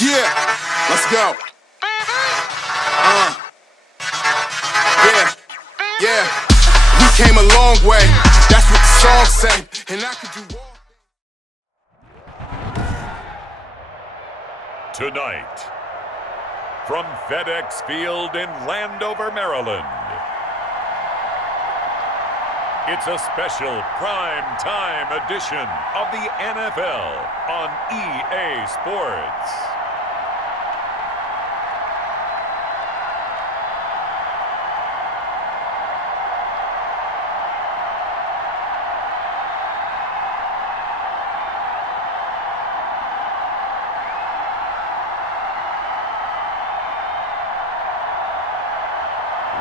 Yeah, let's go. Yeah. We came a long way. That's what the song say. And I could do all. Tonight, from FedEx Field in Landover, Maryland, it's a special prime time edition of the NFL on EA Sports.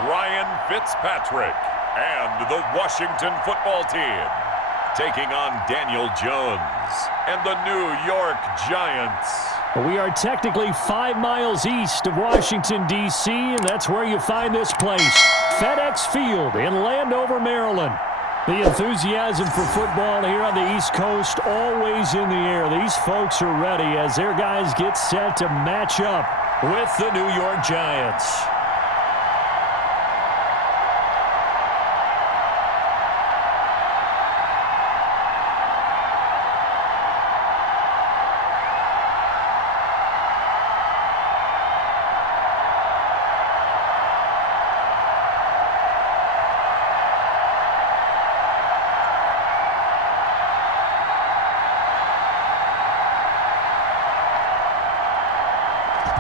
Ryan Fitzpatrick and the Washington football team taking on Daniel Jones and the New York Giants. We are technically 5 miles east of Washington, D.C., and that's where you find this place, FedEx Field in Landover, Maryland. The enthusiasm for football here on the East Coast always in the air. These folks are ready as their guys get set to match up with the New York Giants.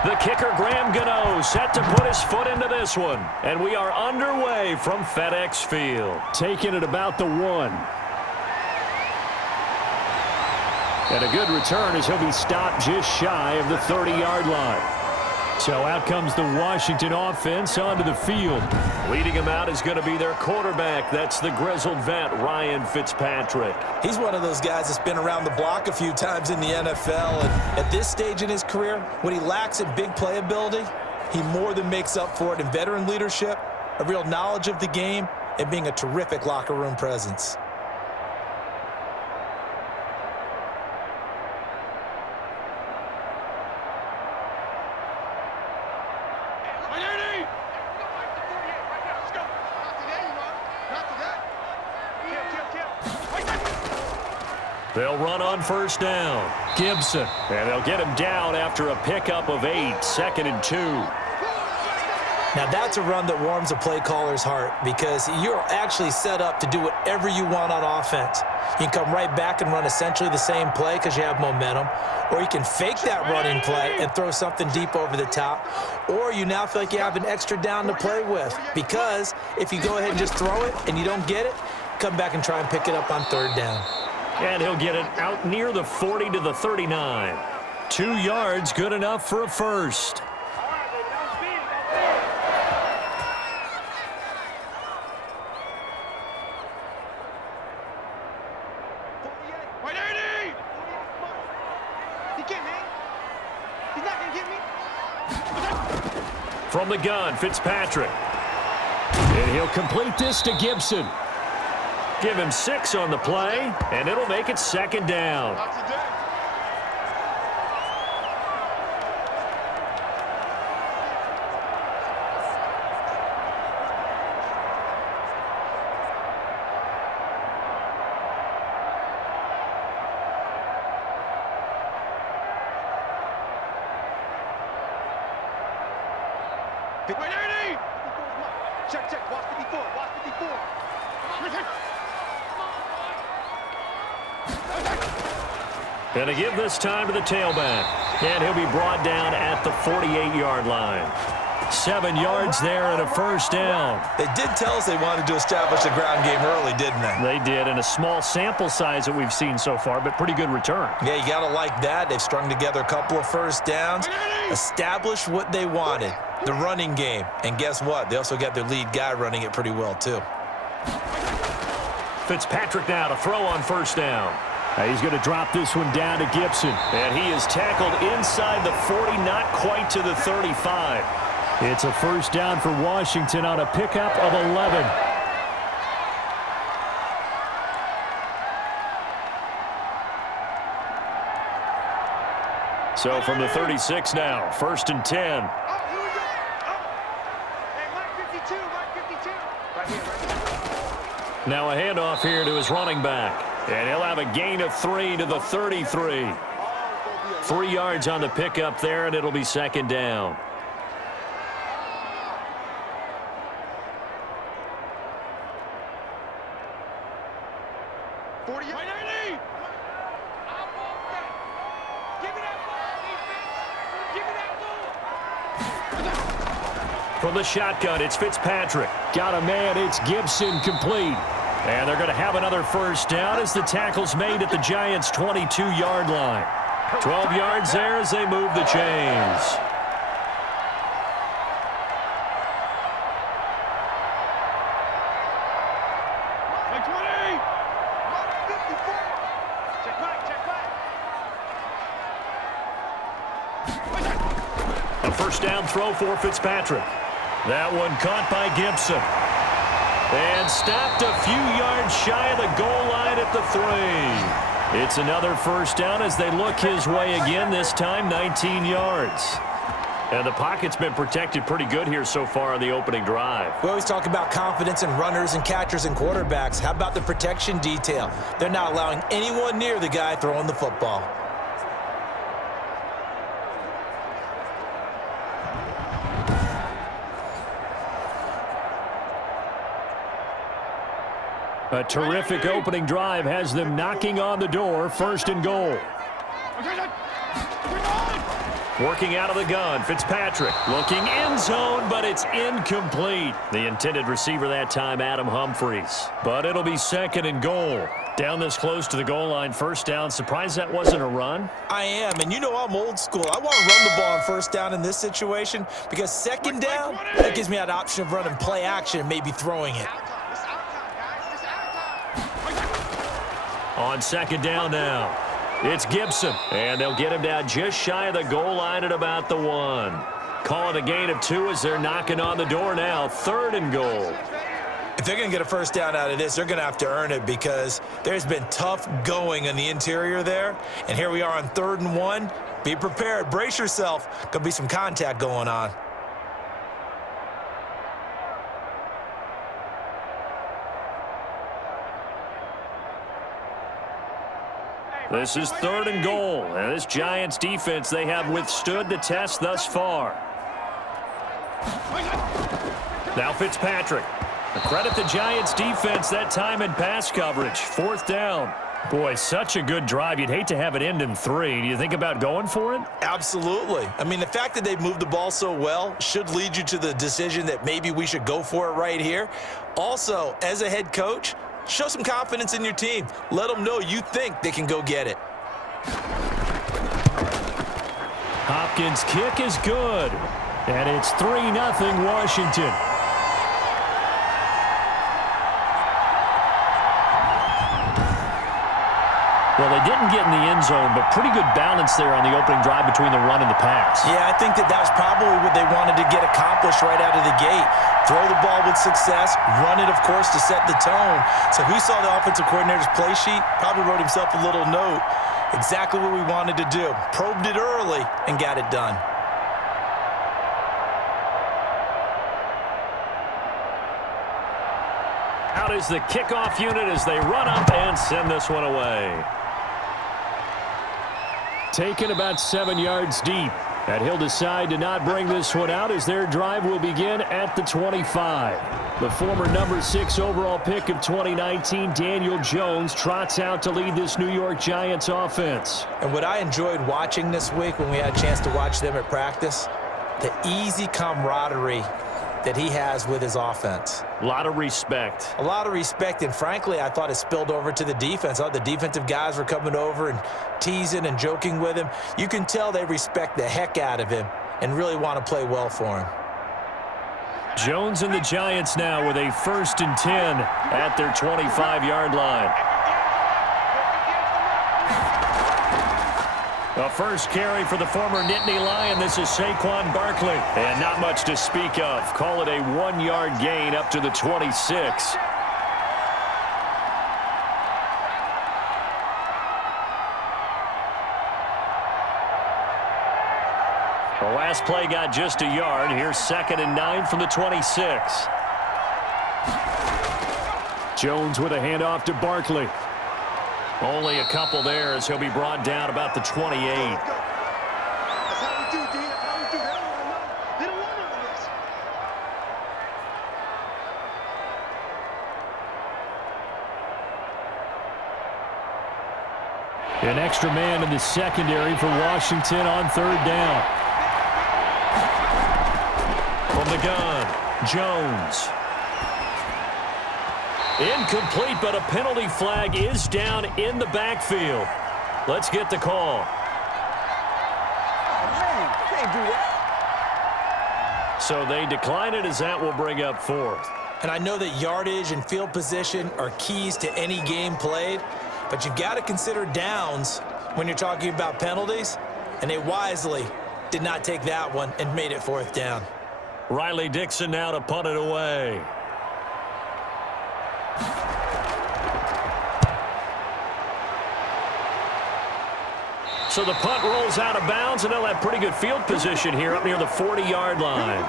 The kicker, Graham Gano, set to put his foot into this one. And we are underway from FedEx Field. Taking it about the 1. And a good return as he'll be stopped just shy of the 30-yard line. So out comes the Washington offense onto the field. Leading him out is going to be their quarterback. That's the grizzled vet, Ryan Fitzpatrick. He's one of those guys that's been around the block a few times in the NFL. And at this stage in his career, what he lacks in big playability, he more than makes up for it in veteran leadership, a real knowledge of the game, and being a terrific locker room presence. They'll run on first down. Gibson. And they'll get him down after a pickup of 8. 2nd and 2. Now that's a run that warms a play caller's heart because you're actually set up to do whatever you want on offense. You can come right back and run essentially the same play because you have momentum, or you can fake that running play and throw something deep over the top, or you now feel like you have an extra down to play with because if you go ahead and just throw it and you don't get it, come back and try and pick it up on 3rd down. And he'll get it out near the 40 to the 39. 2 yards, good enough for a first. From the gun, Fitzpatrick. And he'll complete this to Gibson. Give him 6 on the play, and it'll make it 2nd down. Check, watch 54, watch 54. And to give this time to the tailback. And he'll be brought down at the 48-yard line. 7 yards there and a first down. They did tell us they wanted to establish the ground game early, didn't they? They did, in a small sample size that we've seen so far, but pretty good return. Yeah, you got to like that. They've strung together a couple of first downs, established what they wanted, the running game. And guess what? They also got their lead guy running it pretty well, too. Fitzpatrick now to throw on first down. He's going to drop this one down to Gibson. And he is tackled inside the 40, not quite to the 35. It's a first down for Washington on a pickup of 11. So from the 36 now, 1st and 10. Oh, here we go. Oh. Hey, Mike 52, Mike 52. Right here, right here. Now a handoff here to his running back. And he'll have a gain of 3 to the 33. 3 yards on the pickup there, and it'll be 2nd down. From the shotgun, it's Fitzpatrick. Got a man, it's Gibson, complete. And they're going to have another 1st down as the tackle's made at the Giants' 22-yard line. 12 yards there as they move the chains. Mike 20. Mike 54. Check back. A 1st down throw for Fitzpatrick. That one caught by Gibson. And stopped a few yards shy of the goal line at the 3. It's another 1st down as they look his way again, this time 19 yards. And the pocket's been protected pretty good here so far on the opening drive. We always talk about confidence in runners and catchers and quarterbacks. How about the protection detail? They're not allowing anyone near the guy throwing the football. A terrific opening drive has them knocking on the door, 1st and goal. Working out of the gun, Fitzpatrick looking end zone, but it's incomplete. The intended receiver that time, Adam Humphries. But it'll be 2nd and goal. Down this close to the goal line, 1st down. Surprised that wasn't a run? I am, and you know I'm old school. I want to run the ball on 1st down in this situation because 2nd down, that gives me that option of running play action and maybe throwing it. On 2nd down now, it's Gibson, and they'll get him down just shy of the goal line at about the 1. Call it a gain of 2 as they're knocking on the door now, 3rd and goal. If they're going to get a 1st down out of this, they're going to have to earn it because there's been tough going in the interior there, and here we are on 3rd and 1. Be prepared. Brace yourself. Going to be some contact going on. This is 3rd and goal, and this Giants defense, they have withstood the test thus far. Now Fitzpatrick. Credit the Giants defense that time in pass coverage. 4th down. Boy, such a good drive. You'd hate to have it end in 3. Do you think about going for it? Absolutely. I mean, the fact that they've moved the ball so well should lead you to the decision that maybe we should go for it right here. Also, as a head coach, show some confidence in your team. Let them know you think they can go get it. Hopkins' kick is good. And it's 3-0 Washington. Well, they didn't get in the end zone, but pretty good balance there on the opening drive between the run and the pass. Yeah, I think that was probably what they wanted to get accomplished right out of the gate. Throw the ball with success, run it, of course, to set the tone. So we saw the offensive coordinator's play sheet, probably wrote himself a little note. Exactly what we wanted to do. Probed it early and got it done. Out is the kickoff unit as they run up and send this one away. Taken about 7 yards deep. And he'll decide to not bring this one out as their drive will begin at the 25. The former number 6 overall pick of 2019, Daniel Jones, trots out to lead this New York Giants offense. And what I enjoyed watching this week when we had a chance to watch them at practice, the easy camaraderie that he has with his offense. A lot of respect. A lot of respect, and frankly, I thought it spilled over to the defense. I thought the defensive guys were coming over and teasing and joking with him. You can tell they respect the heck out of him and really want to play well for him. Jones and the Giants now with a 1st and 10 at their 25-yard line. A first carry for the former Nittany Lion. This is Saquon Barkley. And not much to speak of. Call it a 1-yard gain up to the 26. The last play got just a yard. Here's 2nd and 9 from the 26. Jones with a handoff to Barkley. Only a couple there as he'll be brought down about the 28. That's how we do, D. That's how we do. They don't want none of this. An extra man in the secondary for Washington on 3rd down. From the gun, Jones. Incomplete, but a penalty flag is down in the backfield. Let's get the call. Oh, man, you can't do that. So they decline it as that will bring up 4th. And I know that yardage and field position are keys to any game played, but you've got to consider downs when you're talking about penalties, and they wisely did not take that one and made it 4th down. Riley Dixon now to punt it away. So the punt rolls out of bounds, and they'll have pretty good field position here up near the 40-yard line.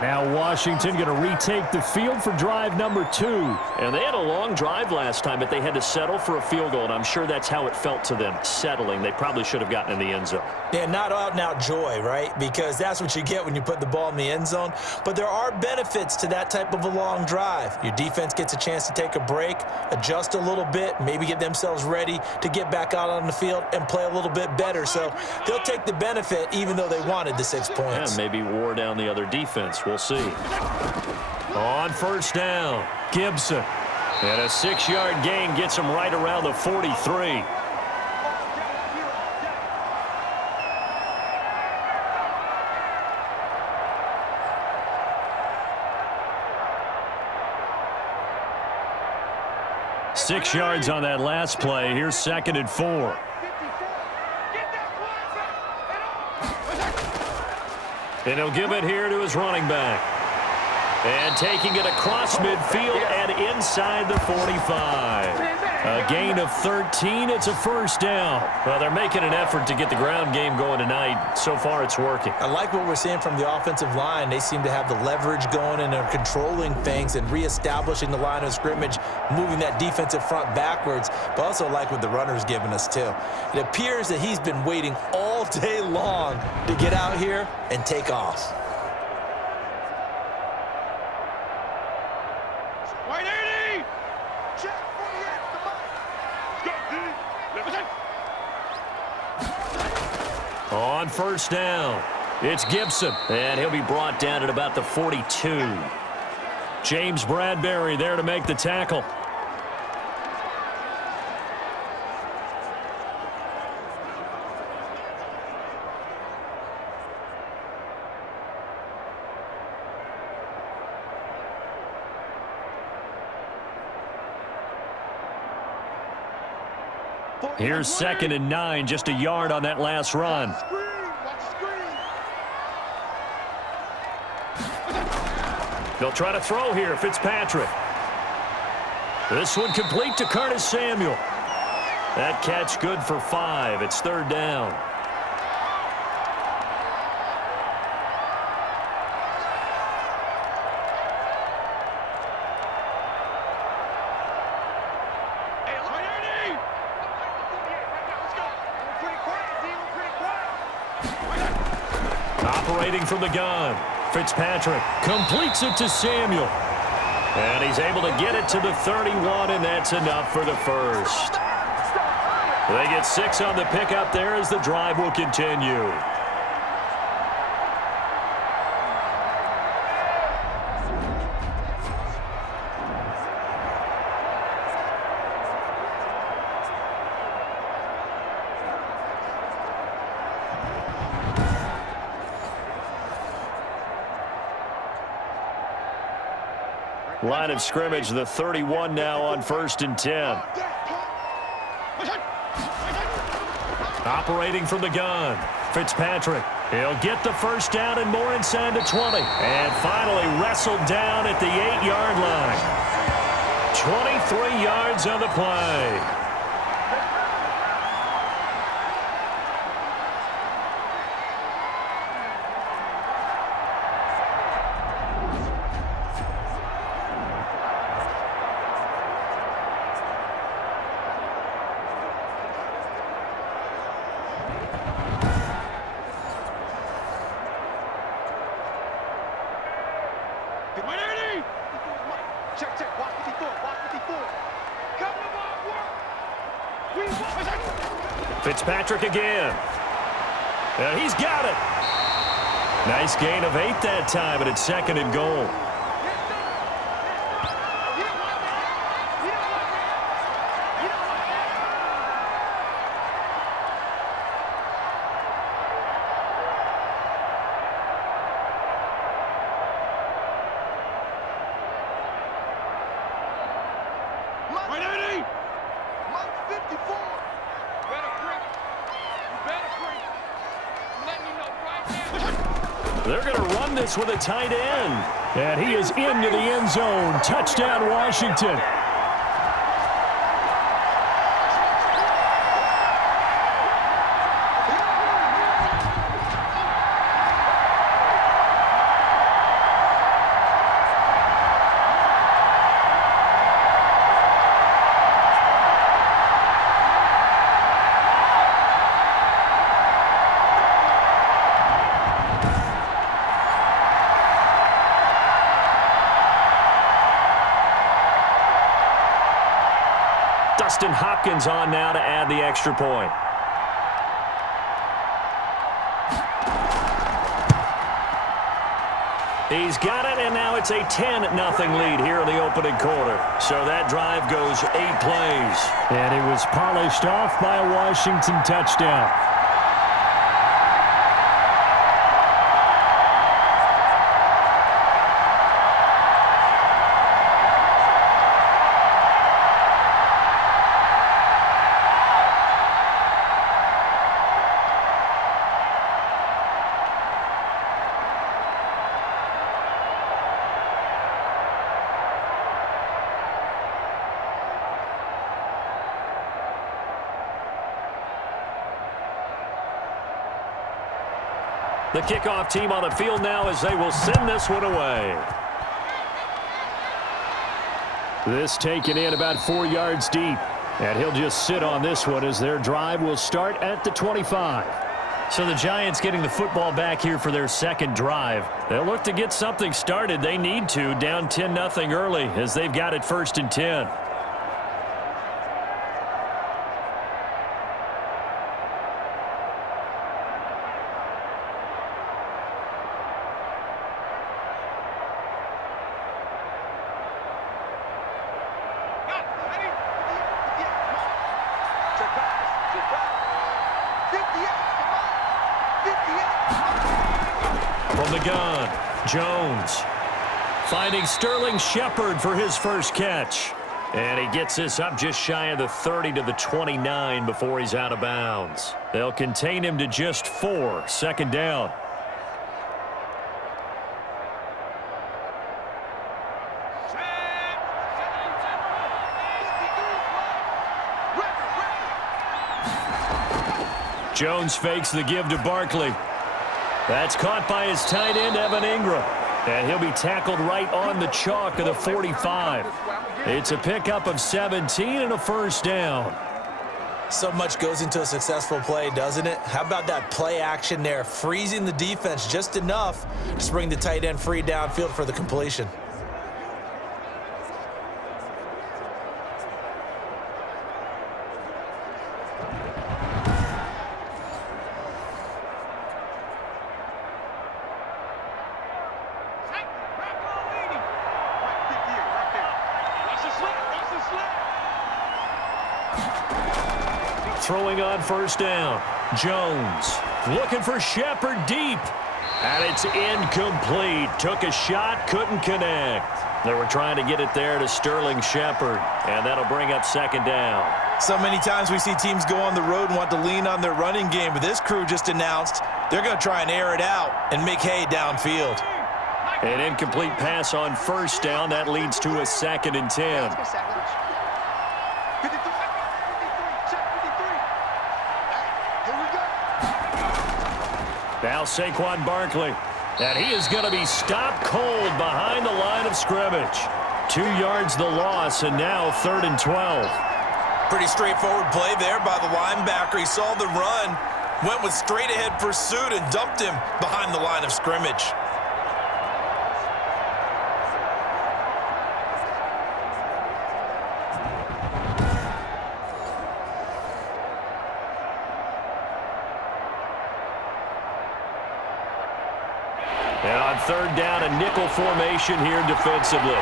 Now Washington going to retake the field for drive number 2. And they had a long drive last time, but they had to settle for a field goal, and I'm sure that's how it felt to them, settling. They probably should have gotten in the end zone. Yeah, not out-and-out joy, right? Because that's what you get when you put the ball in the end zone. But there are benefits to that type of a long drive. Your defense gets a chance to take a break, adjust a little bit, maybe get themselves ready to get back out on the field and play a little bit better. So they'll take the benefit even though they wanted the 6 points. Yeah, maybe wore down the other defense. We'll see. On 1st down, Gibson. And a 6-yard gain gets him right around the 43. Six yards on that last play. Here's 2nd and 4. And he'll give it here to his running back. And taking it across midfield and inside the 45. A gain of 13. It's a 1st down. Well, they're making an effort to get the ground game going tonight. So far, it's working. I like what we're seeing from the offensive line. They seem to have the leverage going and are controlling things and reestablishing the line of scrimmage, moving that defensive front backwards. But also like what the runner's giving us, too. It appears that he's been waiting all day long to get out here and take off. White 80! Check 48 the mark. Go, D. On 1st down, it's Gibson. And he'll be brought down at about the 42. James Bradbury there to make the tackle. Here's 2nd and 9, just a yard on that last run. They'll try to throw here, Fitzpatrick. This one complete to Curtis Samuel. That catch good for 5. It's 3rd down. Operating from the gun, Fitzpatrick completes it to Samuel. And he's able to get it to the 31, and that's enough for the 1st. They get 6 on the pickup there as the drive will continue. Line of scrimmage, the 31 now on 1st and 10. Operating from the gun, Fitzpatrick. He'll get the 1st down and more inside the 20. And finally wrestled down at the 8-yard line. 23 yards on the play. Check, check. Watch 54. Watch 54. Come to my work. We want. Fitzpatrick again. And he's got it. Nice gain of 8 that time, and it's 2nd and goal. They're going to run this with a tight end. And he is into the end zone. Touchdown, Washington. Dustin Hopkins on now to add the extra point. He's got it, and now it's a 10-0 lead here in the opening quarter. So that drive goes 8 plays. And it was polished off by a Washington touchdown. The kickoff team on the field now as they will send this one away. This taken in about 4 yards deep. And he'll just sit on this one as their drive will start at the 25. So the Giants getting the football back here for their second drive. They'll look to get something started. They need to, down 10-0 early as they've got it 1st and 10. From the gun, Jones finding Sterling Shepard for his first catch. And he gets this up just shy of the 30 to the 29 before he's out of bounds. They'll contain him to just 4, 2nd down. Jones fakes the give to Barkley. That's caught by his tight end, Evan Ingram. And he'll be tackled right on the chalk of the 45. It's a pickup of 17 and a 1st down. So much goes into a successful play, doesn't it? How about that play action there, freezing the defense just enough to bring the tight end free downfield for the completion. Throwing on 1st down. Jones looking for Shepard deep. And it's incomplete. Took a shot, couldn't connect. They were trying to get it there to Sterling Shepard. And that'll bring up 2nd down. So many times we see teams go on the road and want to lean on their running game. But this crew just announced they're going to try and air it out and make hay downfield. An incomplete pass on 1st down. That leads to a 2nd and 10. Now Saquon Barkley. And he is going to be stopped cold behind the line of scrimmage. 2 yards the loss, and now 3rd and 12. Pretty straightforward play there by the linebacker. He saw the run, went with straight-ahead pursuit and dumped him behind the line of scrimmage. And on third down, a nickel formation here defensively.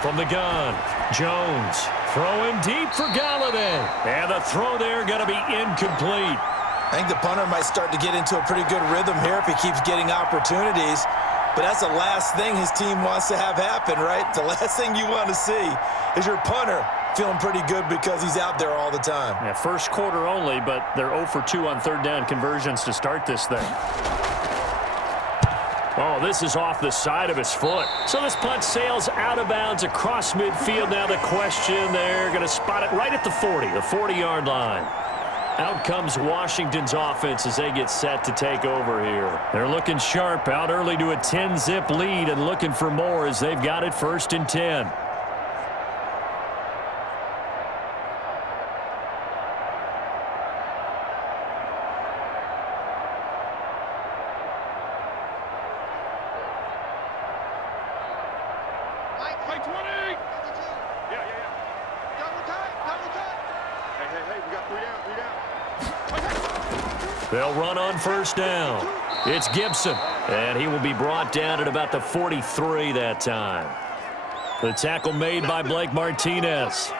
From the gun, Jones throwing deep for Galladay. And the throw there going to be incomplete. I think the punter might start to get into a pretty good rhythm here if he keeps getting opportunities. But that's the last thing his team wants to have happen, right? The last thing you want to see is your punter feeling pretty good because he's out there all the time. Yeah, first quarter only, but they're 0 for 2 on third down conversions to start this thing. Oh, this is off the side of his foot. So this punt sails out of bounds across midfield. Now the question, they're going to spot it right at the 40, the 40-yard line. Out comes Washington's offense as they get set to take over here. They're looking sharp, out early to a 10-zip lead and looking for more as they've got it 1st and 10. Mike 20! Yeah. Double time. Hey, we got 3 down. They'll run on first down. It's Gibson, and he will be brought down at about the 43 that time. The tackle made by Blake Martinez.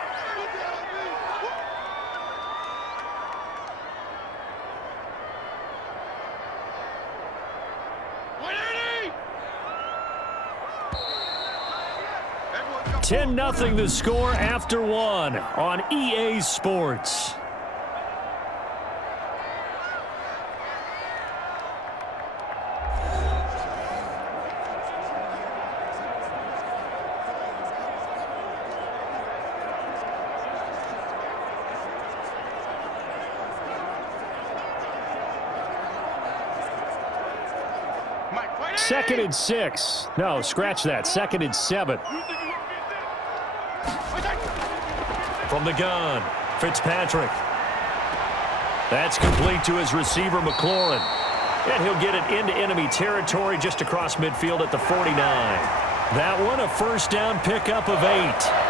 Everyone 10-0 the score after 1 on EA Sports. Mike, 2nd and 6. No, scratch that. 2nd and 7. From the gun, Fitzpatrick. That's complete to his receiver, McLaurin. And he'll get it into enemy territory just across midfield at the 49. That one, a first down pickup of 8.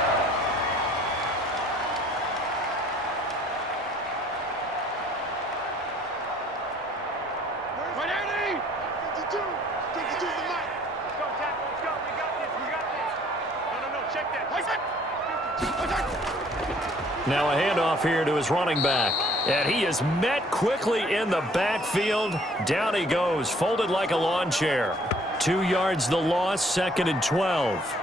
Now a handoff here to his running back. And he is met quickly in the backfield. Down he goes, folded like a lawn chair. 2 yards the loss, 2nd and 12.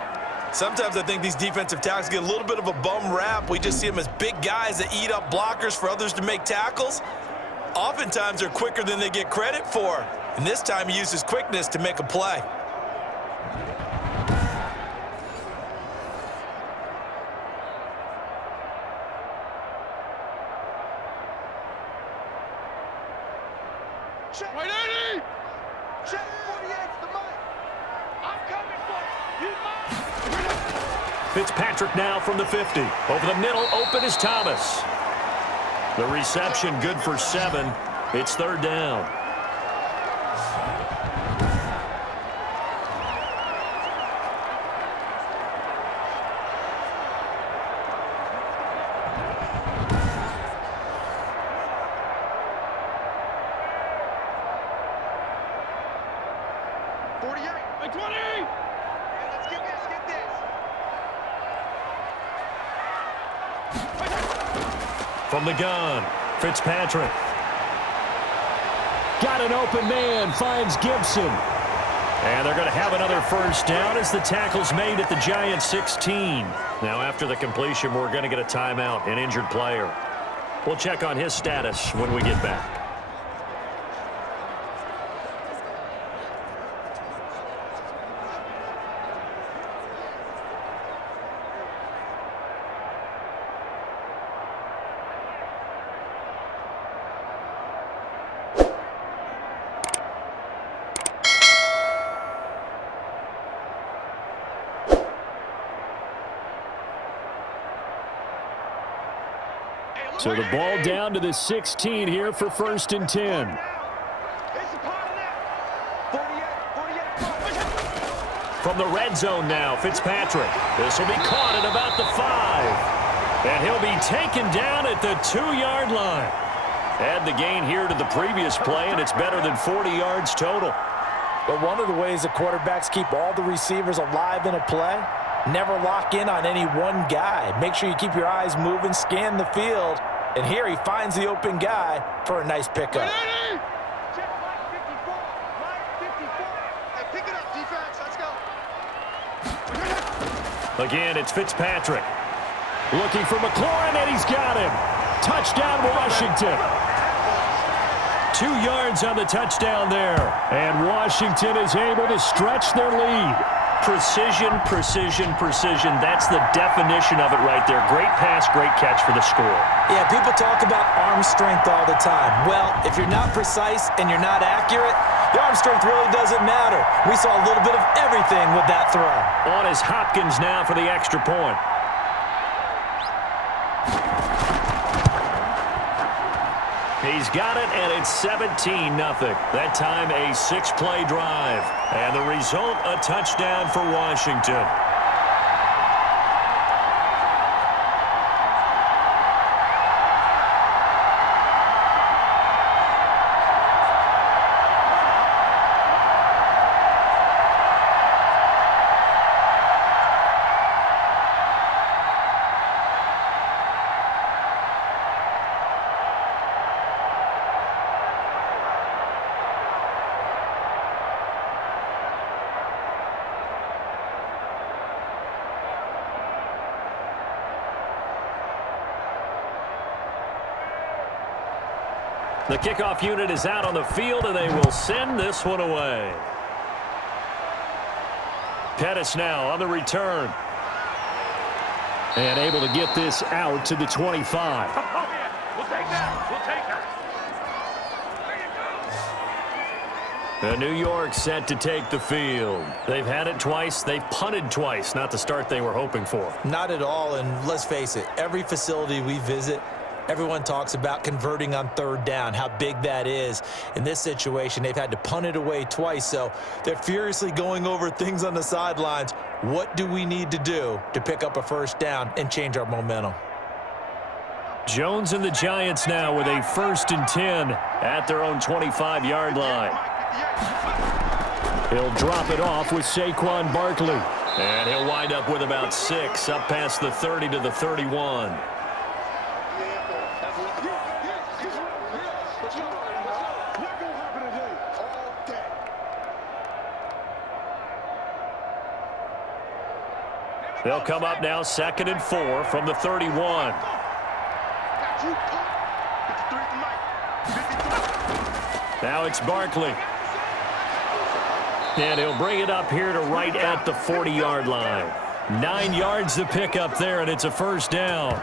Sometimes I think these defensive tackles get a little bit of a bum rap. We just see them as big guys that eat up blockers for others to make tackles. Oftentimes they're quicker than they get credit for. And this time he uses quickness to make a play. Check. Wait, Eddie! Check 48's the mic. I'm coming for you. You mine. Fitzpatrick now from the 50. Over the middle, open is Thomas. The reception good for 7. It's 3rd down. From the gun, Fitzpatrick. Got an open man, finds Gibson. And they're going to have another first down as the tackle's made at the Giants 16. Now after the completion, we're going to get a timeout, an injured player. We'll check on his status when we get back. Hey, So the ball down to the 16 here for 1st and 10. From the red zone now, Fitzpatrick. This will be caught at about the 5. And he'll be taken down at the 2-yard line. Add the gain here to the previous play, and it's better than 40 yards total. But one of the ways that quarterbacks keep all the receivers alive in a play, never lock in on any one guy. Make sure you keep your eyes moving, scan the field. And here he finds the open guy for a nice pickup. Again, it's Fitzpatrick. Looking for McLaurin, and he's got him. Touchdown, Washington. 2 yards on the touchdown there. And Washington is able to stretch their lead. Precision, precision, precision. That's the definition of it right there. Great pass, great catch for the score. Yeah, people talk about arm strength all the time. Well, if you're not precise and you're not accurate, the arm strength really doesn't matter. We saw a little bit of everything with that throw. On is Hopkins now for the extra point. He's got it, and it's 17-0. That time a 6-play drive. And the result, a touchdown for Washington. The kickoff unit is out on the field, and they will send this one away. Pettis now on the return. And able to get this out to the 25. We'll take that. We'll take that. New York set to take the field. They've had it twice. They've punted twice. Not the start they were hoping for. Not at all, and let's face it, every facility we visit, everyone talks about converting on 3rd down, how big that is. In this situation, they've had to punt it away twice, so they're furiously going over things on the sidelines. What do we need to do to pick up a 1st down and change our momentum? Jones and the Giants now with a 1st and 10 at their own 25-yard line. He'll drop it off with Saquon Barkley. And he'll wind up with about 6 up past the 30 to the 31. They'll come up now 2nd and 4 from the 31. Now it's Barkley. And he'll bring it up here to right at the 40-yard line. 9 yards to pick up there, and it's a 1st down.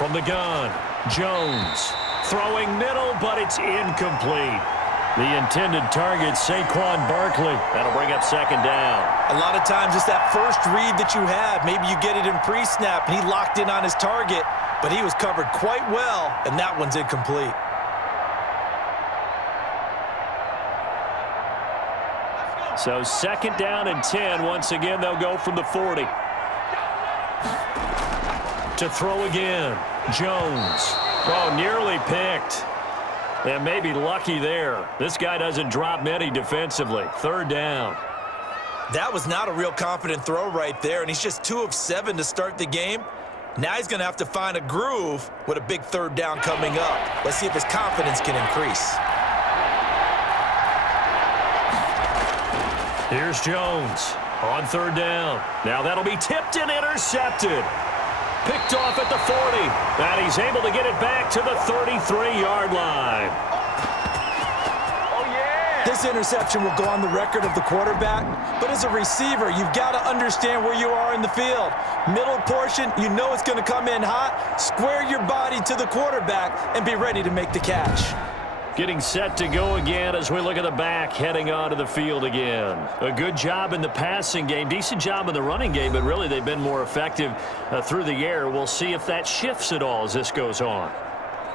From the gun, Jones throwing middle, but it's incomplete. The intended target, Saquon Barkley. That'll bring up 2nd down. A lot of times it's that first read that you have. Maybe you get it in pre-snap, and he locked in on his target, but he was covered quite well, and that one's incomplete. So 2nd down and 10. Once again, they'll go from the 40. To throw again, Jones. Oh, nearly picked. And maybe lucky there. This guy doesn't drop many defensively. 3rd down. That was not a real confident throw right there, and he's just 2 of 7 to start the game. Now he's going to have to find a groove with a big 3rd down coming up. Let's see if his confidence can increase. Here's Jones on 3rd down. Now that'll be tipped and intercepted. Picked off at the 40. And he's able to get it back to the 33-yard line. This interception will go on the record of the quarterback, but as a receiver, you've got to understand where you are in the field. Middle portion, you know it's going to come in hot. Square your body to the quarterback and be ready to make the catch. Getting set to go again as we look at the back heading onto the field again. A good job in the passing game, decent job in the running game, but really they've been more effective through the air. We'll see if that shifts at all as this goes on.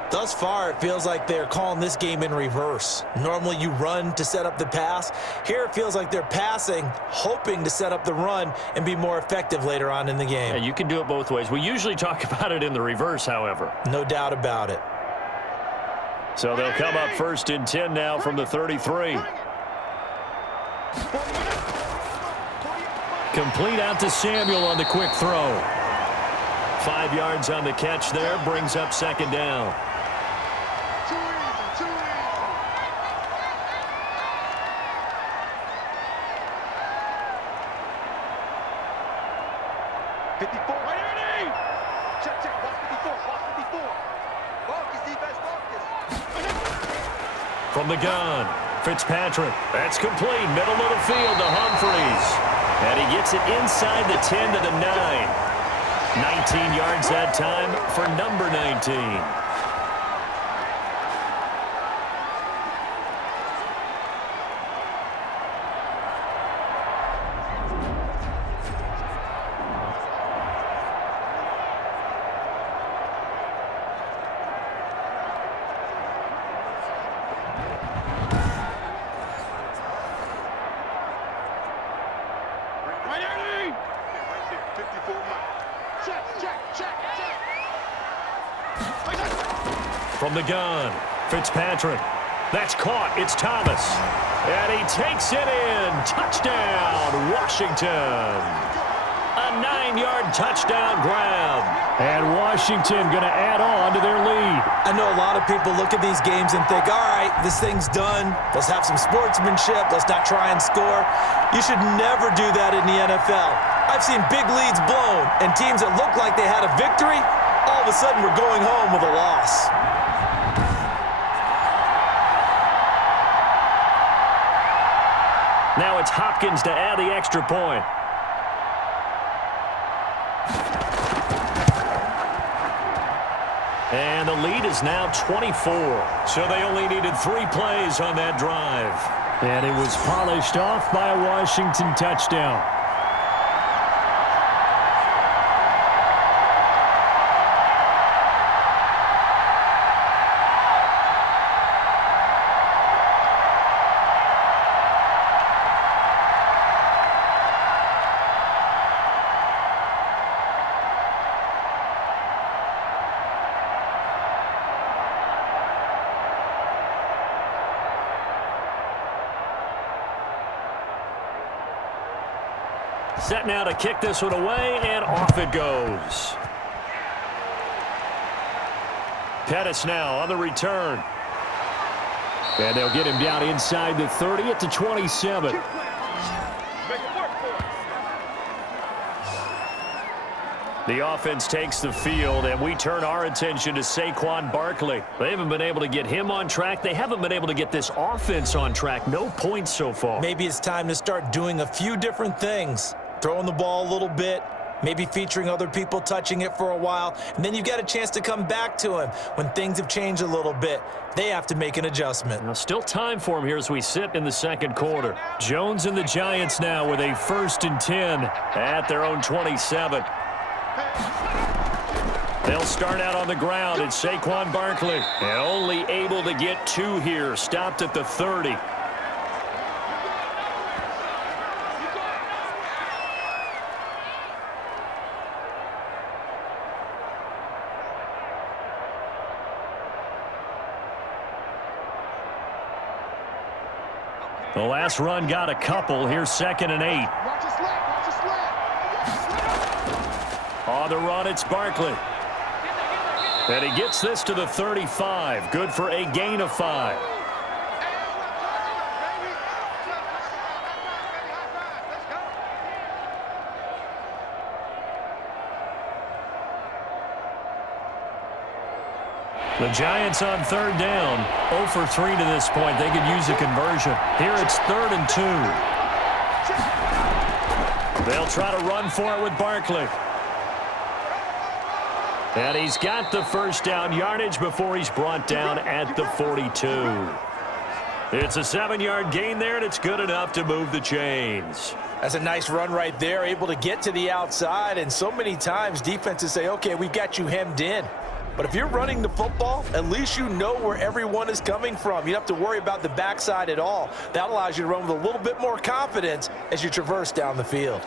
Thus far, it feels like they're calling this game in reverse. Normally, you run to set up the pass. Here, it feels like they're passing, hoping to set up the run and be more effective later on in the game. Yeah, you can do it both ways. We usually talk about it in the reverse, however. No doubt about it. So they'll come up 1st and 10 now from the 33. Complete out to Samuel on the quick throw. 5 yards on the catch there, brings up 2nd down. Too easy, too easy. 54, right here. Check, check, watch 54, watch 54. Focus, defense, focus. From the gun, Fitzpatrick. That's complete, middle of the field to Humphreys. And he gets it inside the 10 to the 9. 19 yards that time for number 19. From the gun, Fitzpatrick. That's caught. It's Thomas. And he takes it in. Touchdown, Washington. A 9-yard touchdown grab. And Washington going to add on to their lead. I know a lot of people look at these games and think, all right, this thing's done. Let's have some sportsmanship. Let's not try and score. You should never do that in the NFL. I've seen big leads blown, and teams that looked like they had a victory, all of a sudden were going home with a loss. Now it's Hopkins to add the extra point. And the lead is now 24. So they only needed 3 plays on that drive. And it was polished off by a Washington touchdown. Set now to kick this one away, and off it goes. Pettis now on the return. And they'll get him down inside the 30 at the 27. The offense takes the field, and we turn our attention to Saquon Barkley. They haven't been able to get him on track. They haven't been able to get this offense on track. No points so far. Maybe it's time to start doing a few different things. Throwing the ball a little bit, maybe featuring other people touching it for a while, and then you've got a chance to come back to him when things have changed a little bit. They have to make an adjustment. Now, still time for him here as we sit in the second quarter. Jones and the Giants now with a 1st and 10 at their own 27. They'll start out on the ground. It's Saquon Barkley. And only able to get 2 here. Stopped at the 30. The last run got a couple. Here's 2nd and 8. Watch your slap, watch your slap. On the run, it's Barkley. And he gets this to the 35. Good for a gain of 5. The Giants on third down, 0 for 3 to this point. They could use a conversion. Here it's 3rd and 2. They'll try to run for it with Barkley. And he's got the first down yardage before he's brought down at the 42. It's a 7-yard gain there, and it's good enough to move the chains. That's a nice run right there, able to get to the outside, and so many times defenses say, okay, we got you hemmed in. But if you're running the football, at least you know where everyone is coming from. You don't have to worry about the backside at all. That allows you to run with a little bit more confidence as you traverse down the field.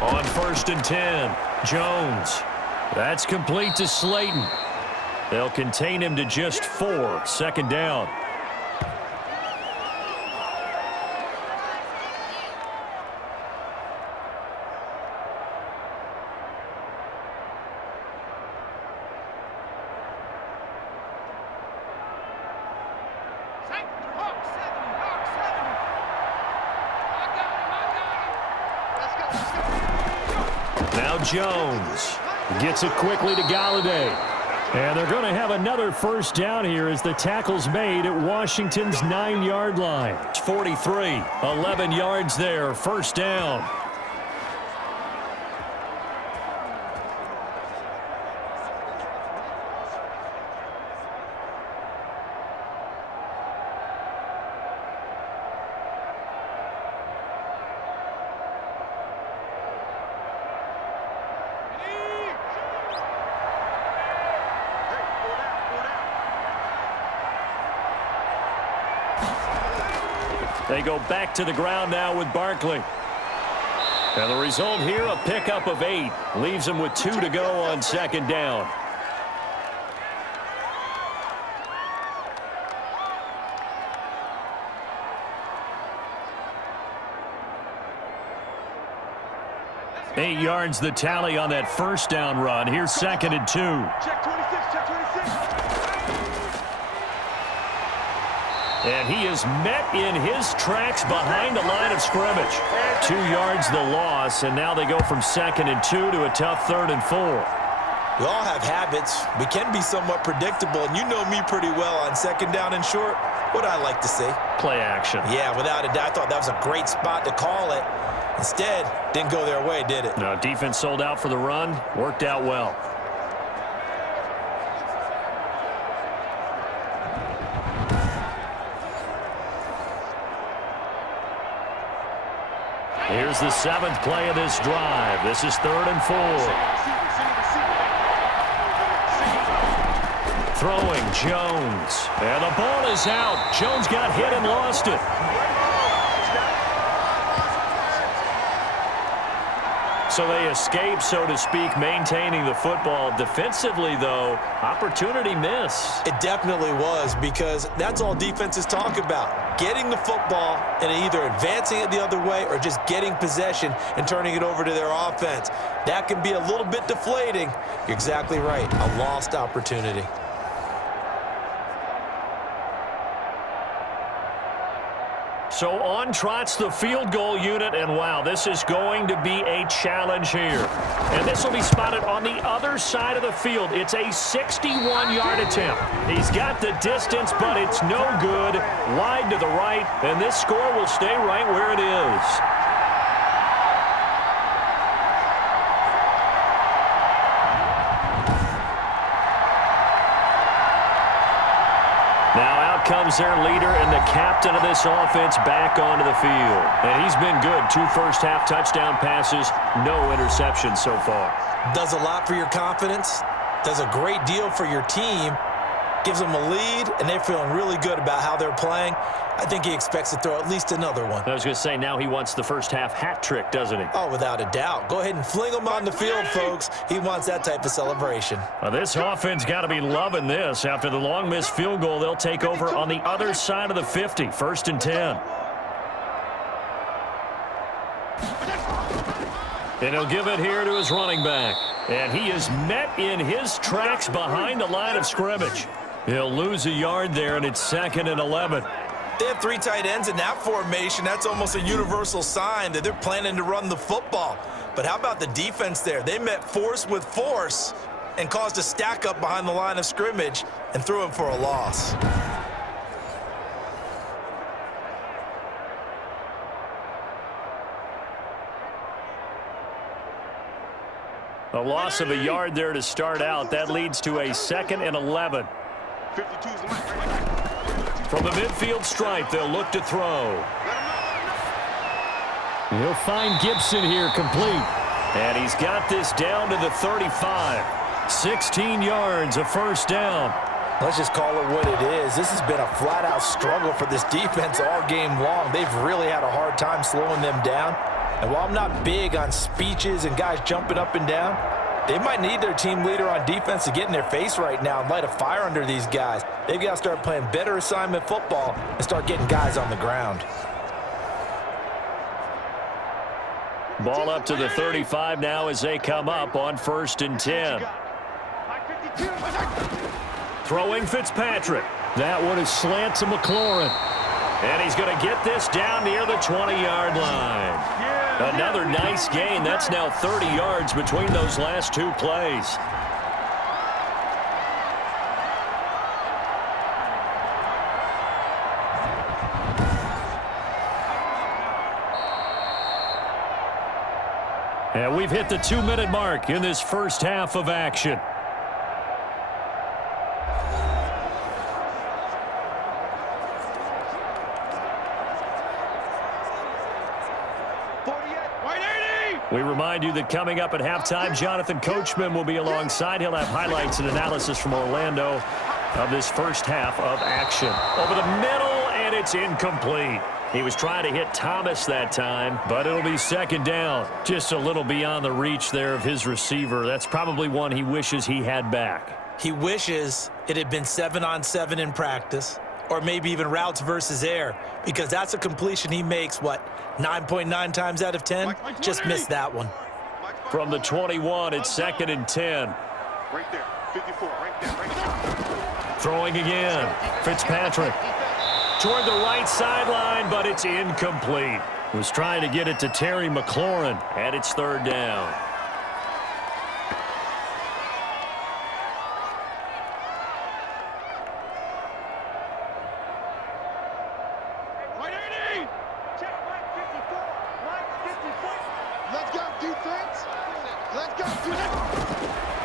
On 1st and 10, Jones. That's complete to Slayton. They'll contain him to just 4, 2nd down. Now Jones gets it quickly to Galladay. And they're going to have another first down here as the tackle's made at Washington's 9-yard line. It's 43, 11 yards there, first down. They go back to the ground now with Barkley. And the result here, a pickup of 8. Leaves them with 2 to go on 2nd down. Eight yards the tally on that first down run. Here's 2nd and 2. Check 26, check 26. And he is met in his tracks behind the line of scrimmage. 2 yards the loss, and now they go from 2nd and 2 to a tough 3rd and 4. We all have habits. We can be somewhat predictable, and you know me pretty well on 2nd down and short. What I like to see? Play action. Yeah, without a doubt. I thought that was a great spot to call it. Instead, didn't go their way, did it? No, defense sold out for the run. Worked out well. Here's the 7th play of this drive. This is 3rd and 4. Throwing Jones. And the ball is out. Jones got hit and lost it. So they escape, so to speak, maintaining the football. Defensively, though, opportunity miss. It definitely was, because that's all defenses talk about. Getting the football and either advancing it the other way or just getting possession and turning it over to their offense. That can be a little bit deflating. You're exactly right. A lost opportunity. So on trots the field goal unit, and wow, this is going to be a challenge here. And this will be spotted on the other side of the field. It's a 61-yard attempt. He's got the distance, but it's no good. Wide to the right, and this score will stay right where it is. Now out comes their leader and the captain of this offense back onto the field. And he's been good. 2 first-half touchdown passes, no interceptions so far. Does a lot for your confidence. Does a great deal for your team. Gives them a lead, and they're feeling really good about how they're playing. I think he expects to throw at least another one. I was going to say, now he wants the first-half hat trick, doesn't he? Oh, without a doubt. Go ahead and fling him on the field, folks. He wants that type of celebration. Well, this offense got to be loving this. After the long missed field goal, they'll take over on the other side of the 50. 1st and 10. And he'll give it here to his running back. And he is met in his tracks behind the line of scrimmage. He'll lose a yard there, and it's 2nd and 11. They have 3 tight ends in that formation. That's almost a universal sign that they're planning to run the football. But how about the defense there? They met force with force and caused a stack up behind the line of scrimmage and threw him for a loss. A loss of a yard there to start out. That leads to a 2nd and 11. 52's left. From the midfield stripe, they'll look to throw. He'll find Gibson here complete. And he's got this down to the 35. 16 yards, a first down. Let's just call it what it is. This has been a flat-out struggle for this defense all game long. They've really had a hard time slowing them down. And while I'm not big on speeches and guys jumping up and down, they might need their team leader on defense to get in their face right now and light a fire under these guys. They've got to start playing better assignment football and start getting guys on the ground. Ball up to the 35 now as they come up on 1st and 10. Throwing Fitzpatrick. That one is slant to McLaurin. And he's going to get this down near the 20-yard line. Another nice gain. That's now 30 yards between those last 2 plays. And we've hit the 2-minute mark in this first half of action. We remind you that coming up at halftime, Jonathan Coachman will be alongside. He'll have highlights and analysis from Orlando of this first half of action. Over the middle, and it's incomplete. He was trying to hit Thomas that time, but it'll be 2nd down. Just a little beyond the reach there of his receiver. That's probably one he wishes he had back. He wishes it had been 7-on-7 in practice, or maybe even routes versus air, because that's a completion he makes, 9.9 times out of 10? Just missed that one. From the 21, it's 2nd and 10. Right there, 54, right there. Throwing again, Fitzpatrick. Toward the right sideline, but it's incomplete. Was trying to get it to Terry McLaurin, and it's 3rd down.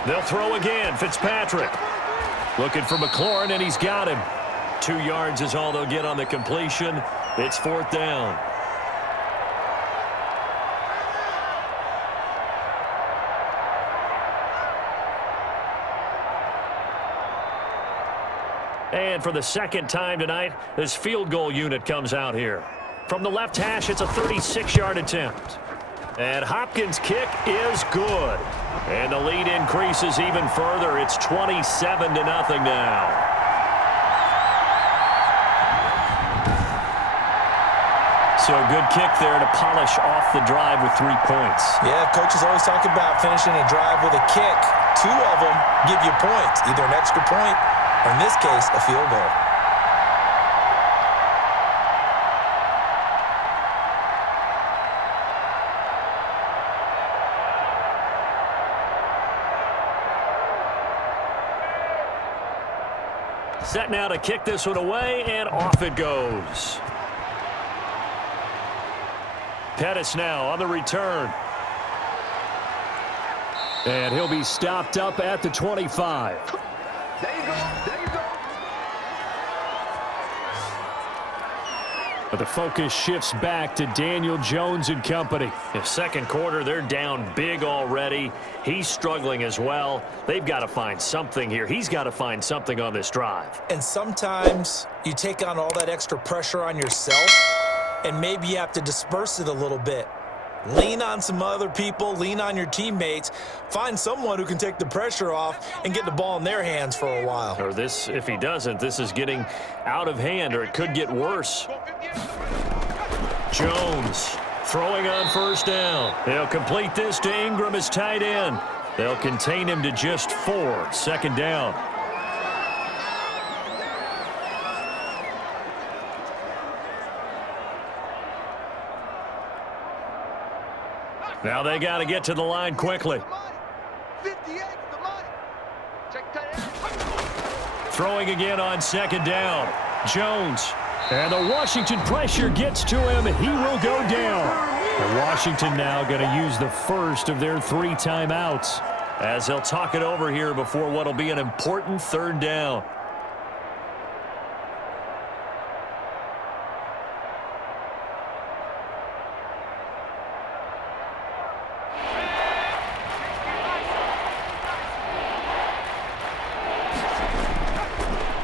They'll throw again, Fitzpatrick. Looking for McLaurin, and he's got him. 2 yards is all they'll get on the completion. It's 4th down. And for the 2nd time tonight, this field goal unit comes out here. From the left hash, it's a 36-yard attempt. And Hopkins' kick is good. And the lead increases even further. It's 27-0 now. So a good kick there to polish off the drive with 3 points. Yeah, coaches always talk about finishing a drive with a kick. 2 of them give you points, either an extra point or, in this case, a field goal. Set now to kick this one away, and off it goes. Pettis now on the return. And he'll be stopped up at the 25. There you go, there you go. But the focus shifts back to Daniel Jones and company. In the 2nd quarter, they're down big already. He's struggling as well. They've got to find something here. He's got to find something on this drive. And sometimes you take on all that extra pressure on yourself, and maybe you have to disperse it a little bit. Lean on some other people, lean on your teammates, find someone who can take the pressure off and get the ball in their hands for a while. Or this, if he doesn't, this is getting out of hand, or it could get worse. Jones throwing on first down. They'll complete this to Ingram as tight end. They'll contain him to just 4. Second down. Now they got to get to the line quickly. 58 the money. Check tight end. Throwing again on second down. Jones. And the Washington pressure gets to him. He will go down. And Washington now going to use the first of their 3 timeouts as they'll talk it over here before what will be an important third down.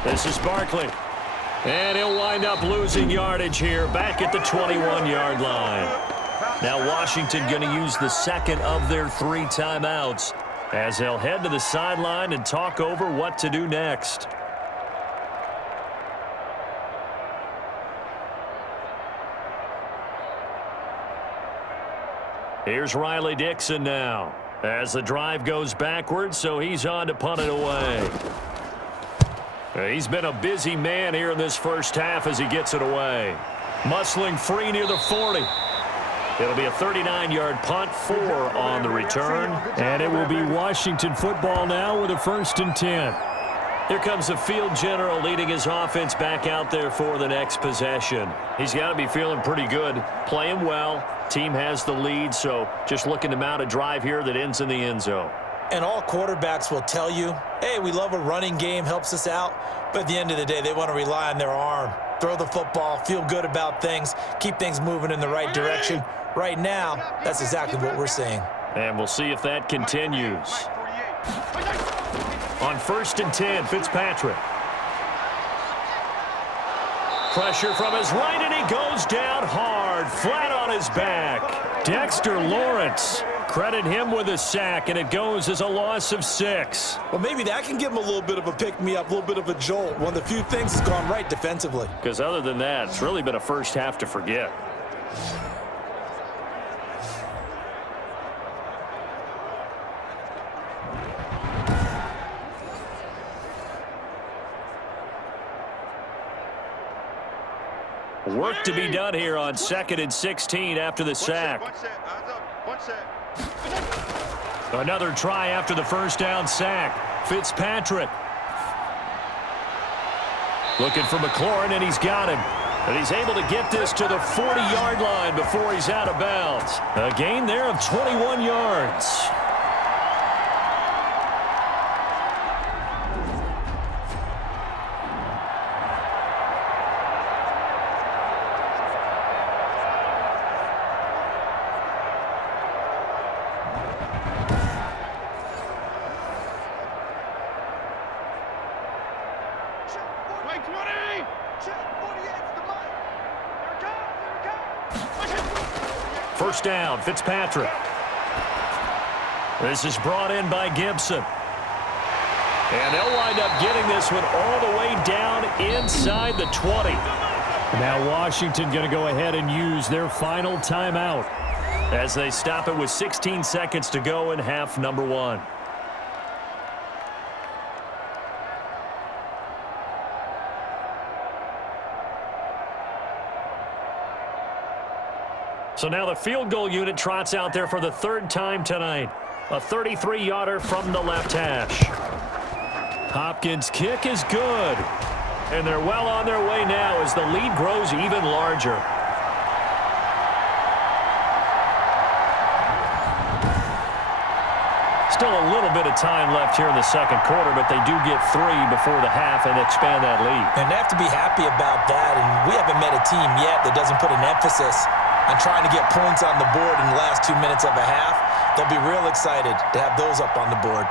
This is Barkley. And he'll wind up losing yardage here back at the 21-yard line. Now Washington going to use the second of their 3 timeouts as they'll head to the sideline and talk over what to do next. Here's Riley Dixon now as the drive goes backwards, so he's on to punt it away. He's been a busy man here in this first half as he gets it away. Muscling free near the 40. It'll be a 39-yard punt, 4 on the return. And it will be Washington football now with a 1st and 10. Here comes the field general leading his offense back out there for the next possession. He's got to be feeling pretty good, playing well. Team has the lead, so just looking to mount a drive here that ends in the end zone. And all quarterbacks will tell you, hey, we love a running game, helps us out. But at the end of the day, they want to rely on their arm. Throw the football, feel good about things, keep things moving in the right direction. Right now, that's exactly what we're seeing. And we'll see if that continues. On 1st and 10, Fitzpatrick. Pressure from his right, and he goes down hard, flat on his back. Dexter Lawrence. Credit him with a sack, and it goes as a loss of 6. Well, maybe that can give him a little bit of a pick-me-up, a little bit of a jolt. One of the few things has gone right defensively. Because other than that, it's really been a first half to forget. Work to be done here on 2nd and 16 after the sack. One set. Another try after the first down sack. Fitzpatrick. Looking for McLaurin, and he's got him. And he's able to get this to the 40-yard line before he's out of bounds. A gain there of 21 yards. First down, Fitzpatrick. This is brought in by Gibson. And they'll wind up getting this one all the way down inside the 20. Now Washington going to go ahead and use their final timeout as they stop it with 16 seconds to go in half number 1. So now the field goal unit trots out there for the 3rd time tonight. A 33-yarder from the left hash. Hopkins' kick is good. And they're well on their way now as the lead grows even larger. Still a little bit of time left here in the second quarter, but they do get 3 before the half and expand that lead. And they have to be happy about that. And we haven't met a team yet that doesn't put an emphasis on trying to get points on the board in the last 2 minutes of a half. They'll be real excited to have those up on the board.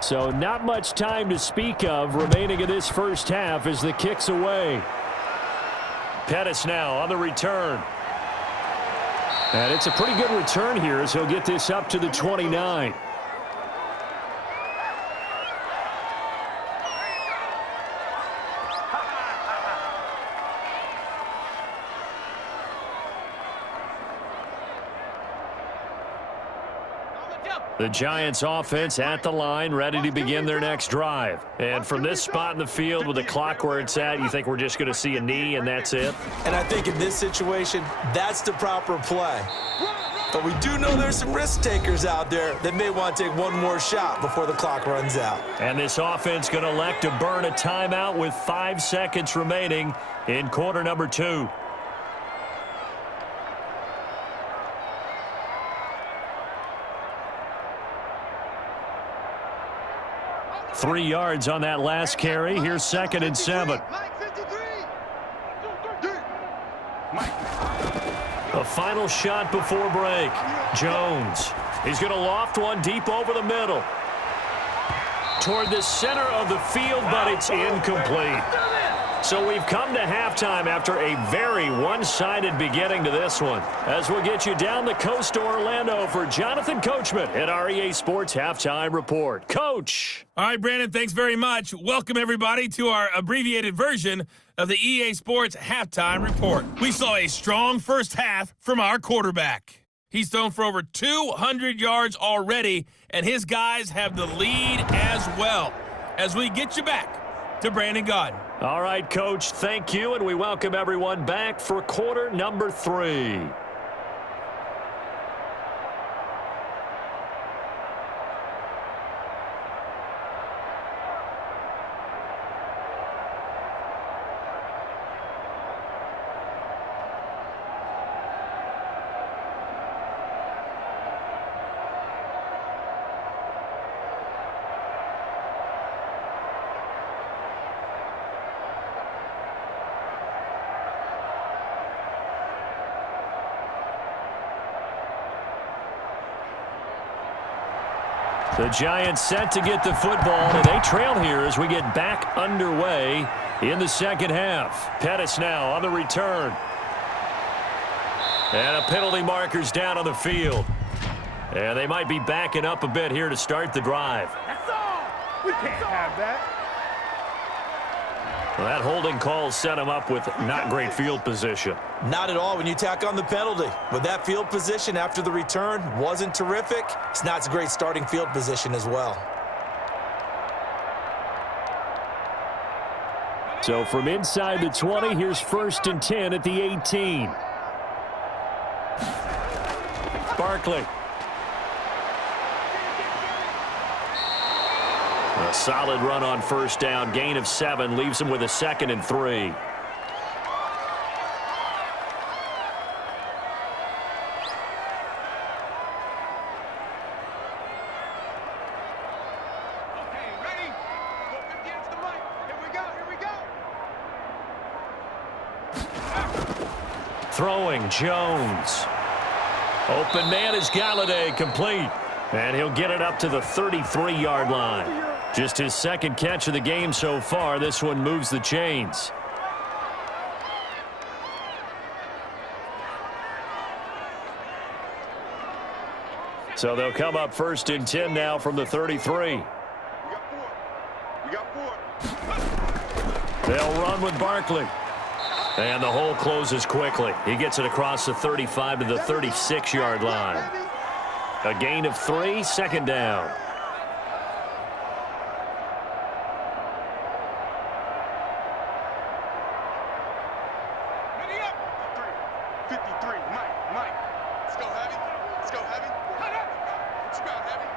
So not much time to speak of remaining in this first half as the kick's away. Pettis now on the return. And it's a pretty good return here as he'll get this up to the 29. The Giants offense at the line, ready to begin their next drive. And from this spot in the field with the clock where it's at, you think we're just going to see a knee and that's it? And I think in this situation, that's the proper play. But we do know there's some risk takers out there that may want to take one more shot before the clock runs out. And this offense going to elect to burn a timeout with 5 seconds remaining in quarter number 2. Three yards on that last carry. Here's 2nd and 7. The final shot before break. Jones. He's going to loft one deep over the middle. Toward the center of the field, but it's incomplete. So we've come to halftime after a very one-sided beginning to this one. As we'll get you down the coast to Orlando for Jonathan Coachman at our EA Sports Halftime Report. Coach. All right, Brandon, thanks very much. Welcome, everybody, to our abbreviated version of the EA Sports Halftime Report. We saw a strong first half from our quarterback. He's thrown for over 200 yards already, and his guys have the lead as well. As we get you back to Brandon Gaudin. All right, Coach, thank you, and we welcome everyone back for quarter number 3. The Giants set to get the football, and they trail here as we get back underway in the second half. Pettis now on the return. And a penalty marker's down on the field. And they might be backing up a bit here to start the drive. That's all. We can't have that. Well, that holding call set him up with not great field position. Not at all when you tack on the penalty. With that field position after the return wasn't terrific, it's not a great starting field position as well. So from inside the 20, here's 1st and 10 at the 18. Barkley. A solid run on first down. Gain of 7 leaves him with a 2nd and 3. Okay, ready? Go 50 into the mic. Here we go, here we go. Throwing, Jones. Open man is Galladay, complete. And he'll get it up to the 33-yard line. Just his 2nd catch of the game so far. This one moves the chains. So they'll come up 1st and 10 now from the 33. We got 4. They'll run with Barkley. And the hole closes quickly. He gets it across the 35 to the 36-yard line. A gain of 3, 2nd down. Ready up. 53. Mike. Let's go heavy. Let's go heavy. What you got, heavy?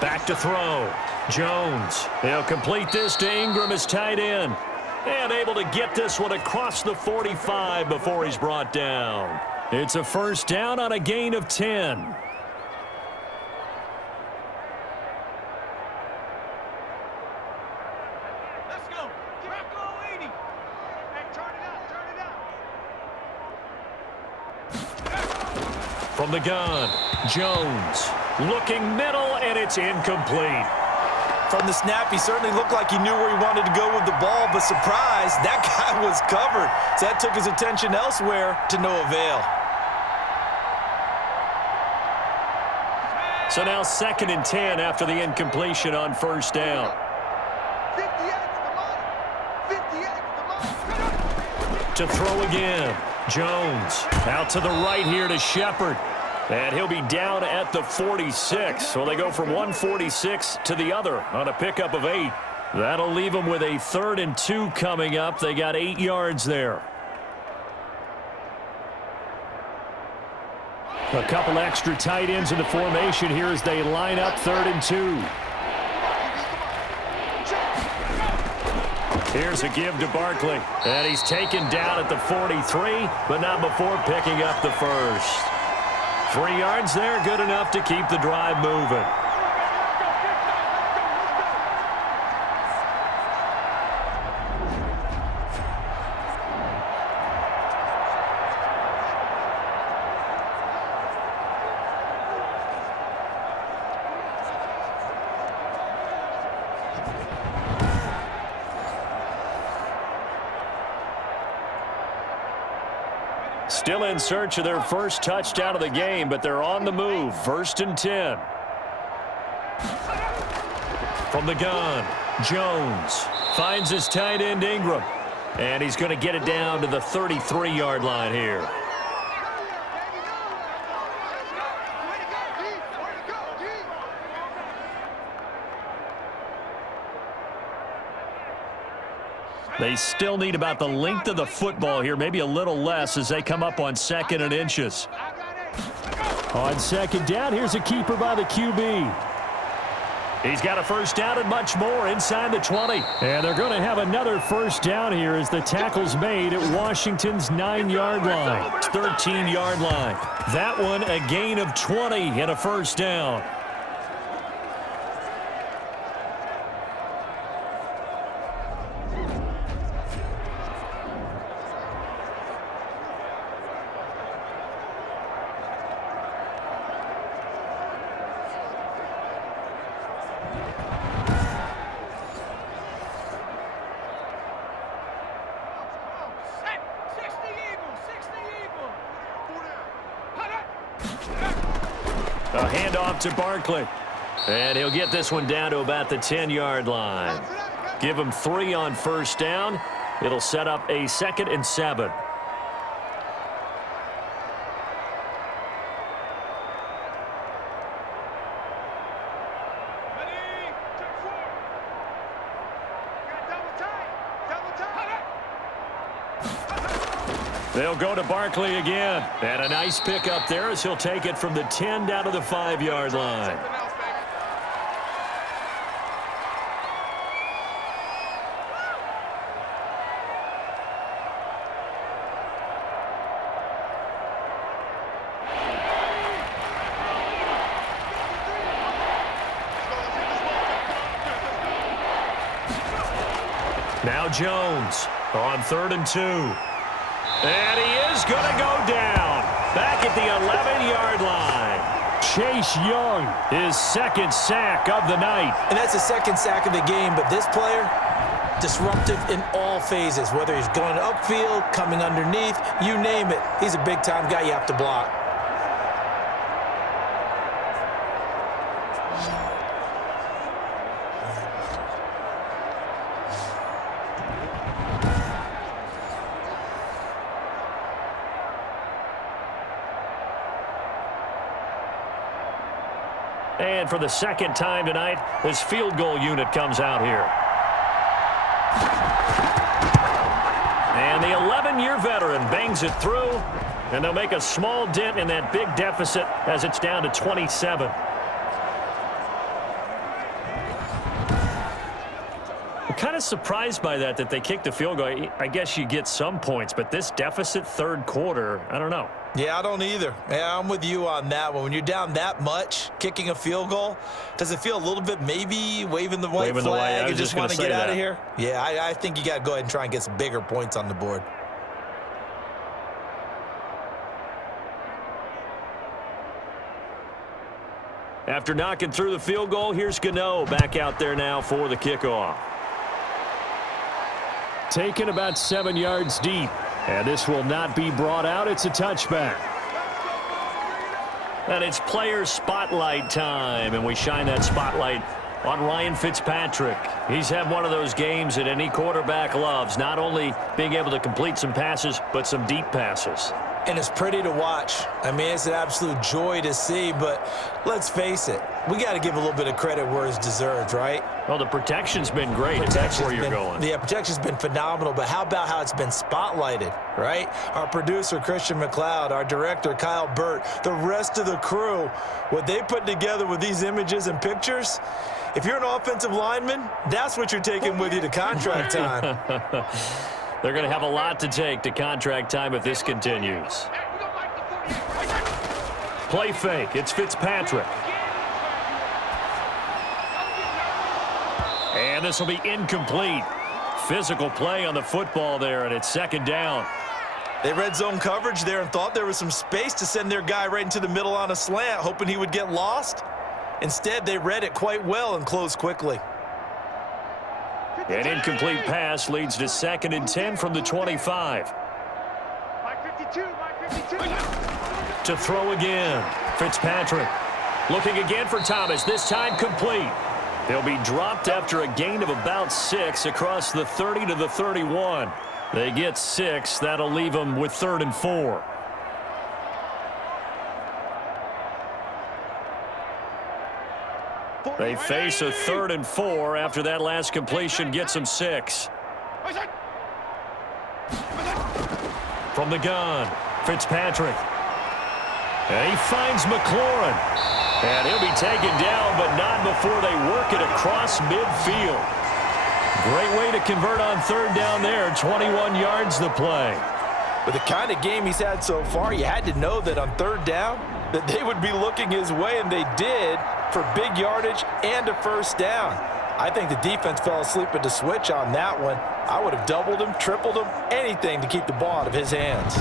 Back to throw. Jones. He'll complete this to Ingram as tight end. And able to get this one across the 45 before he's brought down. It's a 1st down on a gain of 10. Let's go. Drop goal 80. Hey, turn it out. From the gun, Jones. Looking middle, and it's incomplete. From the snap, he certainly looked like he knew where he wanted to go with the ball, but surprise, that guy was covered. So that took his attention elsewhere to no avail. So now 2nd and 10 after the incompletion on first down. 58's the money. 58's the money. To throw again. Jones out to the right here to Shepard. And he'll be down at the 46. So they go from 146 to the other on a pickup of 8. That'll leave them with a 3rd and 2 coming up. They got 8 yards there. A couple extra tight ends in the formation here as they line up 3rd and 2. Here's a give to Barkley. And he's taken down at the 43, but not before picking up the first. 3 yards there, good enough to keep the drive moving. Still in search of their first touchdown of the game, but they're on the move. 1st and 10. From the gun, Jones finds his tight end Ingram. And he's going to get it down to the 33-yard line here. They still need about the length of the football here, maybe a little less as they come up on 2nd and inches. On 2nd down, here's a keeper by the QB. He's got a first down and much more inside the 20. And they're going to have another first down here as the tackle's made at Washington's 9-yard line. 13-yard line. That one a gain of 20 and a first down. A handoff to Barkley. And he'll get this one down to about the 10-yard line. Give him 3 on first down. It'll set up a 2nd and 7. They'll go to Barkley again. And a nice pickup there as he'll take it from the 10 down to the 5-yard line. Now Jones on 3rd and 2. And he is going to go down. Back at the 11-yard line. Chase Young, his 2nd sack of the night. And that's the 2nd sack of the game, but this player, disruptive in all phases, whether he's going upfield, coming underneath, you name it. He's a big-time guy you have to block. And for the 2nd time tonight, this field goal unit comes out here. And the 11-year veteran bangs it through, and they'll make a small dent in that big deficit as it's down to 27. I'm kind of surprised by that they kicked the field goal. I guess you get some points, but this deficit 3rd quarter, I don't know. Yeah, I don't either. Yeah, I'm with you on that one. When you're down that much, kicking a field goal, does it feel a little bit maybe waving the white flag and just want to get out of here? Yeah, I think you got to go ahead and try and get some bigger points on the board. After knocking through the field goal, here's Gano back out there now for the kickoff. Taken about 7 yards deep. And this will not be brought out. It's a touchback. And it's player spotlight time, and we shine that spotlight on Ryan Fitzpatrick. He's had one of those games that any quarterback loves, not only being able to complete some passes, but some deep passes. And it's pretty to watch. I mean, it's an absolute joy to see, but let's face it, we got to give a little bit of credit where it's deserved, right? Well, the protection's been great, if that's where you're going. Yeah, protection's been phenomenal, but how about how it's been spotlighted, right? Our producer, Christian McLeod, our director, Kyle Burt, the rest of the crew, what they put together with these images and pictures, if you're an offensive lineman, that's what you're taking with you to contract time. They're going to have a lot to take to contract time if this continues. Play fake. It's Fitzpatrick. And this will be incomplete. Physical play on the football there, and it's second down. They read zone coverage there and thought there was some space to send their guy right into the middle on a slant, hoping he would get lost. Instead, they read it quite well and closed quickly. An incomplete pass leads to 2nd and 10 from the 25. To throw again. Fitzpatrick looking again for Thomas, this time complete. They'll be dropped after a gain of about 6 across the 30 to the 31. They get 6. That'll leave them with 3rd and 4. They face a 3rd and 4 after that last completion gets them 6. From the gun, Fitzpatrick. And he finds McLaurin. And he'll be taken down, but not before they work it across midfield. Great way to convert on 3rd down there. 21 yards the play. With the kind of game he's had so far, you had to know that on 3rd down, that they would be looking his way, and they did, for big yardage and a 1st down. I think the defense fell asleep at the switch on that one. I would have doubled him, tripled him, anything to keep the ball out of his hands.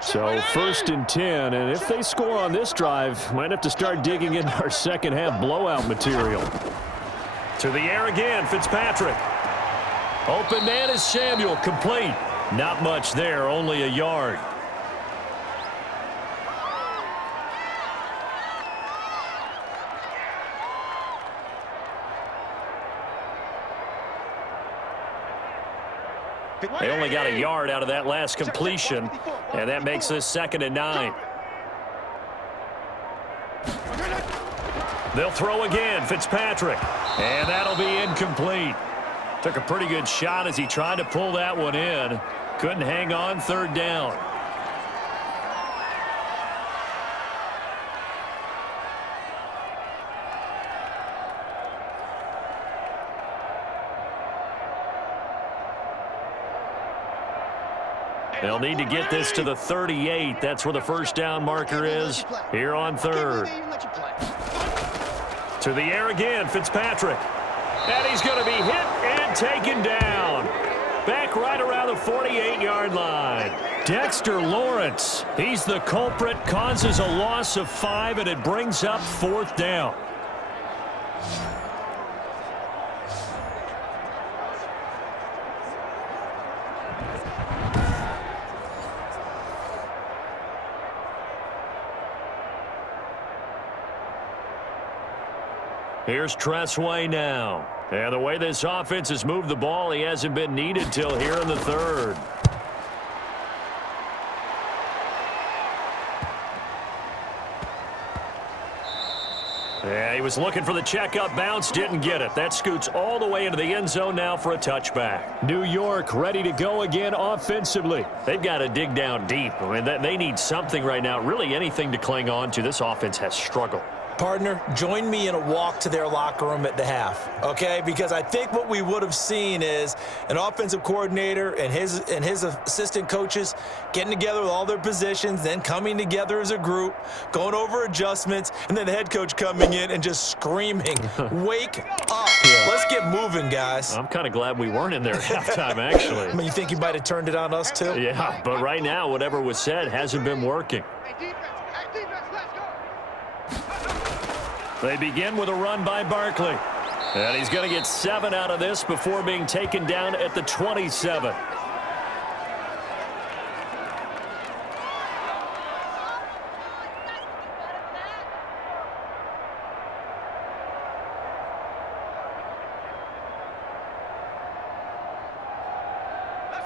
So 1st and 10, and if they score on this drive, might have to start digging in our second half blowout material. To the air again, Fitzpatrick. Open man is Samuel, complete. Not much there, only a yard. They only got a yard out of that last completion, and that makes this 2nd and 9. They'll throw again, Fitzpatrick, and that'll be incomplete. Took a pretty good shot as he tried to pull that one in. Couldn't hang on, 3rd down. They'll need to get this to the 38. That's where the 1st down marker is here on 3rd. To the air again, Fitzpatrick. And he's going to be hit and taken down. Back right around the 48-yard line. Dexter Lawrence, he's the culprit, causes a loss of 5, and it brings up 4th down. Here's Tressway now. And the way this offense has moved the ball, he hasn't been needed till here in the 3rd. Yeah, he was looking for the checkup bounce, didn't get it. That scoots all the way into the end zone now for a touchback. New York ready to go again offensively. They've got to dig down deep. I mean, they need something right now, really anything to cling on to. This offense has struggled. Partner, join me in a walk to their locker room at the half, okay? Because I think what we would have seen is an offensive coordinator and his assistant coaches getting together with all their positions, then coming together as a group, going over adjustments, and then the head coach coming in and just screaming, "Wake up. Yeah. Let's get moving, guys." I'm kind of glad we weren't in there at halftime, actually. I mean, you think he might have turned it on us, too? Yeah, but right now, whatever was said hasn't been working. Hey, defense, let's go. They begin with a run by Barkley. And he's going to get 7 out of this before being taken down at the 27.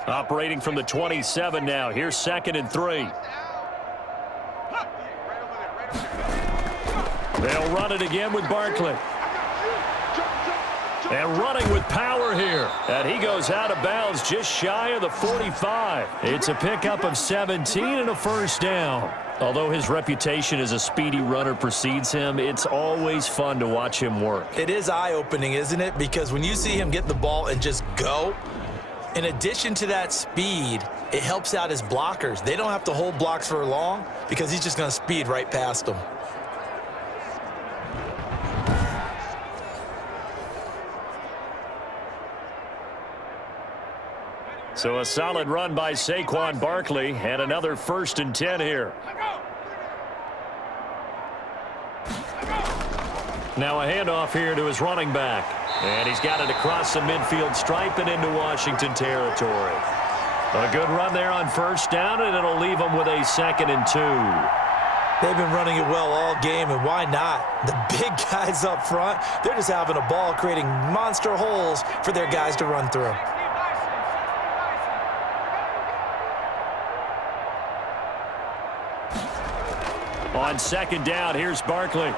Operating from the 27 now. Here's 2nd and 3. They'll run it again with Barkley. And running with power here. And he goes out of bounds just shy of the 45. It's a pickup of 17 and a first down. Although his reputation as a speedy runner precedes him, it's always fun to watch him work. It is eye-opening, isn't it? Because when you see him get the ball and just go, in addition to that speed, it helps out his blockers. They don't have to hold blocks for long because he's just going to speed right past them. So a solid run by Saquon Barkley and another 1st and 10 here. Now a handoff here to his running back. And he's got it across the midfield stripe and into Washington territory. A good run there on 1st down, and it'll leave him with a 2nd and 2. They've been running it well all game, and why not? The big guys up front, they're just having a ball creating monster holes for their guys to run through. On 2nd down, here's Barkley.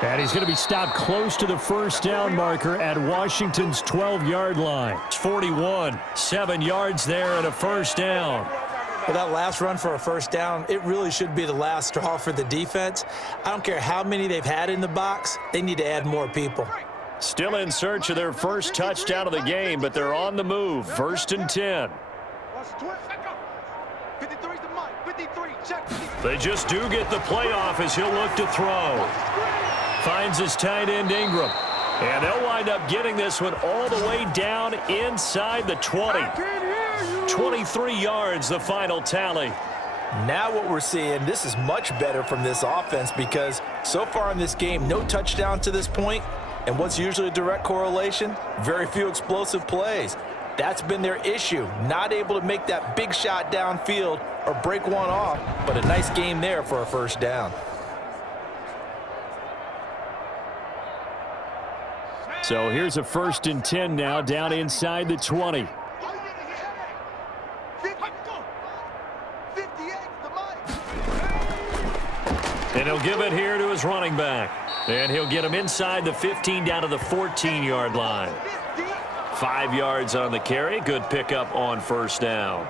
And he's going to be stopped close to the 1st down marker at Washington's 12-yard line. It's 41, 7 yards there and a 1st down. Well, that last run for a 1st down, it really should be the last straw for the defense. I don't care how many they've had in the box. They need to add more people. Still in search of their first touchdown of the game, but they're on the move. 1st and 10. They just do get the playoff as he'll look to throw. Finds his tight end Ingram. And they'll wind up getting this one all the way down inside the 20. 23 yards, the final tally. Now what we're seeing, this is much better from this offense because so far in this game, no touchdown to this point. And what's usually a direct correlation? Very few explosive plays. That's been their issue, not able to make that big shot downfield or break one off, but a nice game there for a 1st down. So here's a 1st and 10 now down inside the 20. And he'll give it here to his running back. And he'll get him inside the 15 down to the 14-yard line. 5 yards on the carry. Good pickup on 1st down.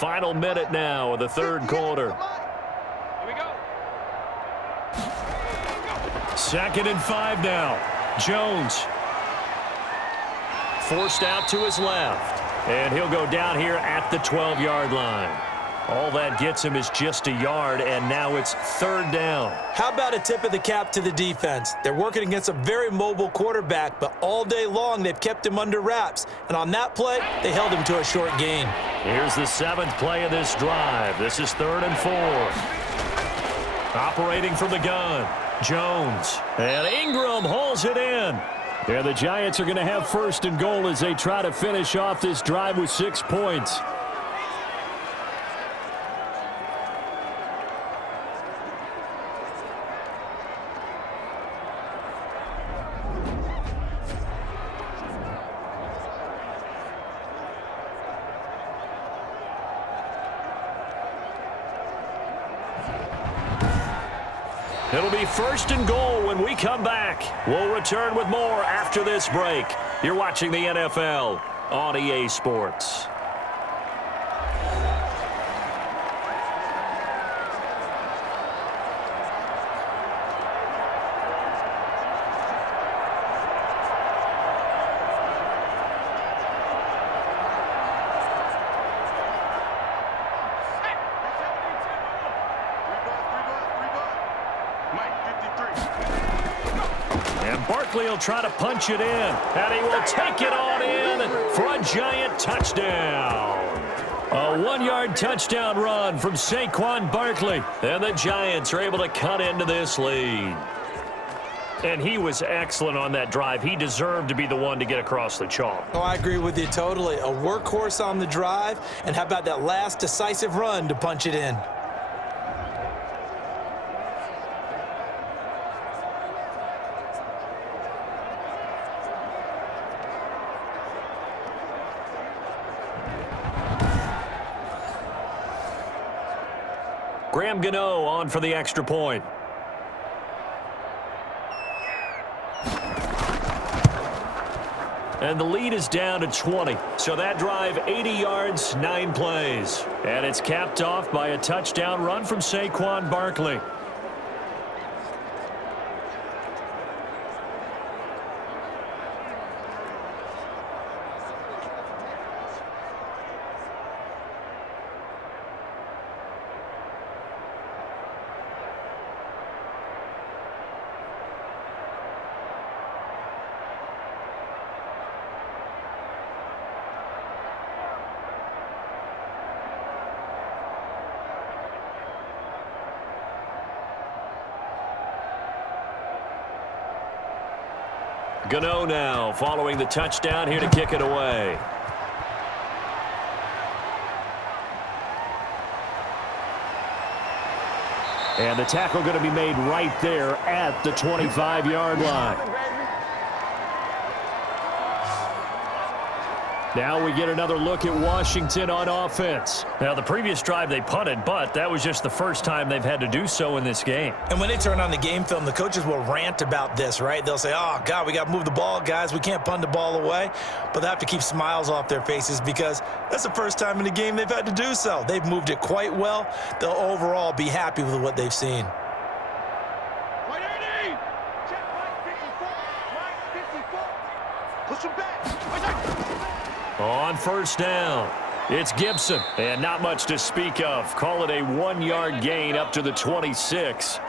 Final minute now of the 3rd quarter. Here we go. 2nd and 5 now. Jones. Forced out to his left. And he'll go down here at the 12-yard line. All that gets him is just a yard, and now it's 3rd down. How about a tip of the cap to the defense? They're working against a very mobile quarterback, but all day long they've kept him under wraps. And on that play, they held him to a short gain. Here's the 7th play of this drive. This is 3rd and 4. Operating from the gun, Jones. And Ingram hauls it in. Yeah, the Giants are going to have 1st and goal as they try to finish off this drive with 6 points. It'll be 1st and goal when we come back. We'll return with more after this break. You're watching the NFL on EA Sports. He'll try to punch it in, and he will take it on in for a giant touchdown. A 1-yard touchdown run from Saquon Barkley, and the Giants are able to cut into this lead. And he was excellent on that drive. He deserved to be the one to get across the chalk. Oh, I agree with you totally. A workhorse on the drive, and how about that last decisive run to punch it in? Graham Gano on for the extra point. And the lead is down to 20. So that drive, 80 yards, 9 plays. And it's capped off by a touchdown run from Saquon Barkley. Gano now following the touchdown here to kick it away. And the tackle going to be made right there at the 25-yard line. Now we get another look at Washington on offense. Now, the previous drive they punted, but that was just the first time they've had to do so in this game. And when they turn on the game film, the coaches will rant about this, right? They'll say, oh, God, we got to move the ball, guys. We can't punt the ball away. But they have to keep smiles off their faces because that's the first time in the game they've had to do so. They've moved it quite well. They'll overall be happy with what they've seen. Push him back. On first down, it's Gibson. And not much to speak of. Call it a 1-yard gain up to the 26.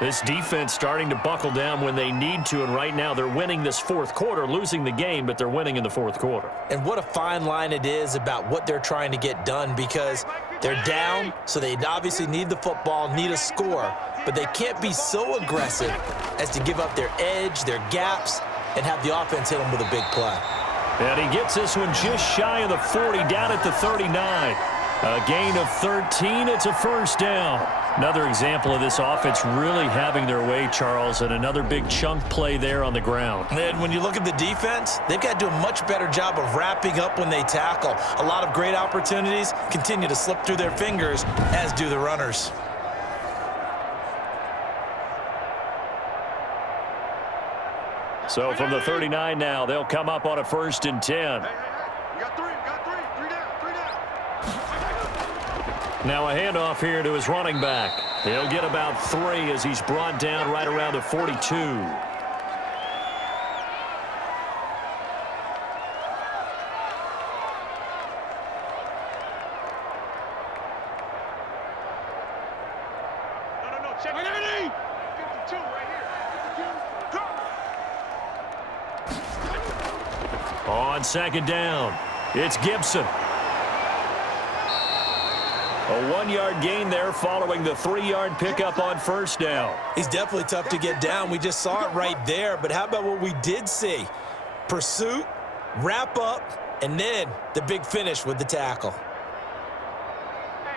This defense starting to buckle down when they need to, and right now they're winning this fourth quarter, losing the game, but they're winning in the fourth quarter. And what a fine line it is about what they're trying to get done because they're down, so they obviously need the football, need a score, but they can't be so aggressive as to give up their edge, their gaps, and have the offense hit them with a big play. And he gets this one just shy of the 40, down at the 39. A gain of 13, it's a first down. Another example of this offense really having their way, Charles, and another big chunk play there on the ground. And when you look at the defense, they've got to do a much better job of wrapping up when they tackle. A lot of great opportunities continue to slip through their fingers, as do the runners. So from the 39 now, they'll come up on a 1st and 10. Hey, we got three down. Now a handoff here to his running back. He'll get about 3 as he's brought down right around the 42. No, check it. 52 right here. 52. Go. On second down, it's Gibson. A 1-yard gain there following the 3-yard pickup on first down. He's definitely tough to get down. We just saw it right there. But how about what we did see? Pursuit, wrap up, and then the big finish with the tackle.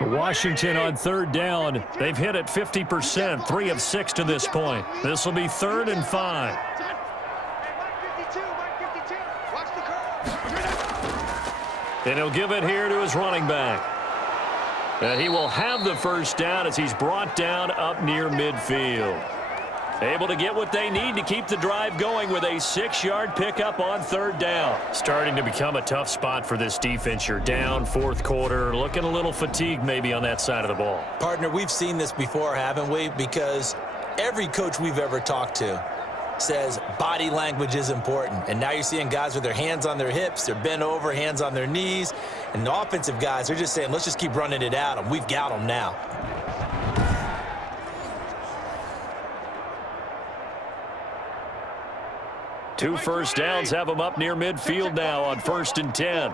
Washington on third down. They've hit it 50%, 3 of 6 to this point. This will be 3rd and 5. And he'll give it here to his running back. He will have the first down as he's brought down up near midfield. Able to get what they need to keep the drive going with a 6-yard pickup on third down. Starting to become a tough spot for this defense. You're down fourth quarter, looking a little fatigued maybe on that side of the ball. Partner, we've seen this before, haven't we? Because every coach we've ever talked to says body language is important. And now you're seeing guys with their hands on their hips, they're bent over, hands on their knees. And the offensive guys, they're just saying, let's just keep running it at them. We've got them now. Two first downs have them up near midfield now on 1st and 10.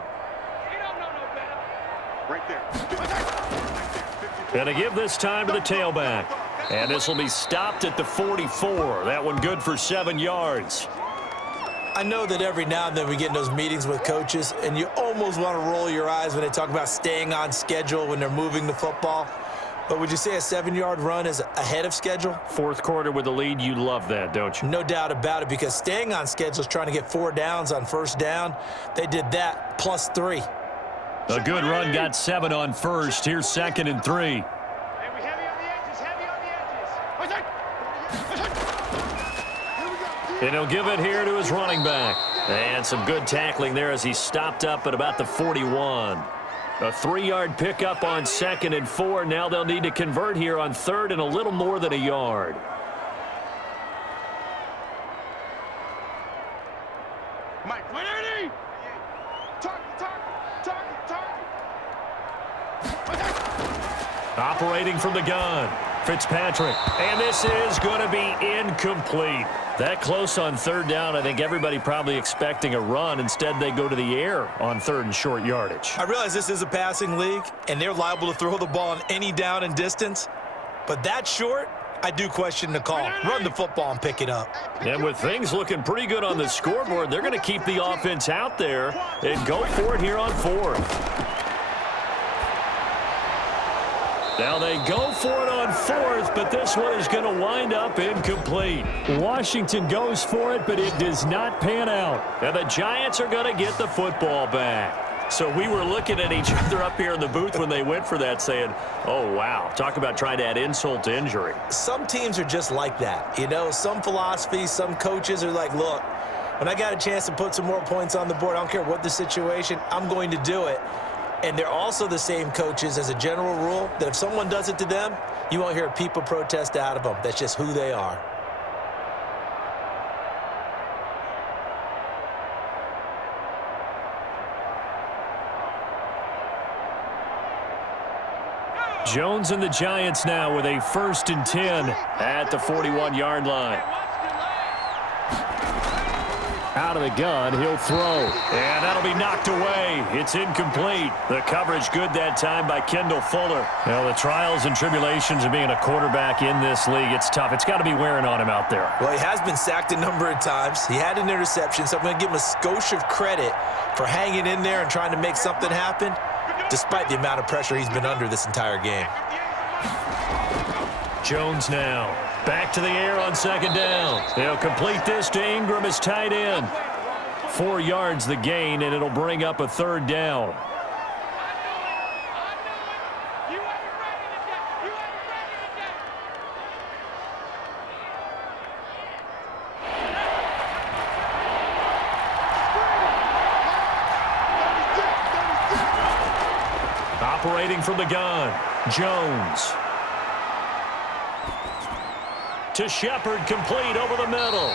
Right there. Going to give this time to the tailback. And this will be stopped at the 44. That one good for 7 yards. I know that every now and then we get in those meetings with coaches, and you almost want to roll your eyes when they talk about staying on schedule when they're moving the football. But would you say a 7-yard run is ahead of schedule? Fourth quarter with the lead, you love that, don't you? No doubt about it, because staying on schedule is trying to get 4 downs on first down. They did that plus 3. A good run got 7 on first. Here's 2nd and 3. And he'll give it here to his running back. And some good tackling there as he stopped up at about the 41. A 3-yard pickup on 2nd and 4. Now they'll need to convert here on 3rd and a little more than a yard. Mike, 180! Target! Operating from the gun, Fitzpatrick. And this is going to be incomplete. That close on 3rd down, I think everybody probably expecting a run. Instead, they go to the air on 3rd and short yardage. I realize this is a passing league, and they're liable to throw the ball on any down and distance. But that short, I do question the call. Run the football and pick it up. And with things looking pretty good on the scoreboard, they're going to keep the offense out there and go for it here on 4th. Now they go for it on 4th, but this one is going to wind up incomplete. Washington goes for it, but it does not pan out. And the Giants are going to get the football back. So we were looking at each other up here in the booth when they went for that saying, oh, wow, talk about trying to add insult to injury. Some teams are just like that. You know, some philosophies, some coaches are like, look, when I got a chance to put some more points on the board, I don't care what the situation, I'm going to do it. And they're also the same coaches as a general rule that if someone does it to them, you won't hear people protest out of them. That's just who they are. Jones and the Giants now with a 1st and 10 at the 41-yard line. Out of the gun, he'll throw. And that'll be knocked away. It's incomplete. The coverage good that time by Kendall Fuller. Well, the trials and tribulations of being a quarterback in this league, it's tough. It's got to be wearing on him out there. Well, he has been sacked a number of times. He had an interception, so I'm going to give him a skosh of credit for hanging in there and trying to make something happen, despite the amount of pressure he's been under this entire game. Jones now. Back to the air on 2nd down. They'll complete this to Ingram as tight end. 4 yards the gain, and it'll bring up a 3rd down. Operating from the gun, Jones. To Shepard, complete over the middle.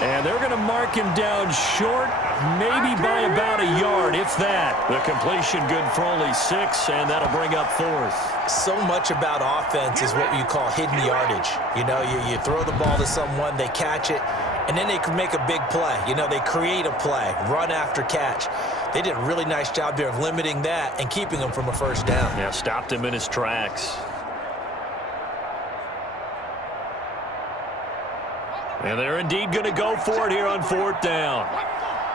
And they're going to mark him down short, maybe by about a yard, if that. The completion good for only 6, and that'll bring up 4th. So much about offense is what you call hidden yardage. You know, you throw the ball to someone, they catch it, and then they can make a big play. You know, they create a play, run after catch. They did a really nice job there of limiting that and keeping him from a 1st down. Yeah, stopped him in his tracks. And they're indeed going to go for it here on 4th down.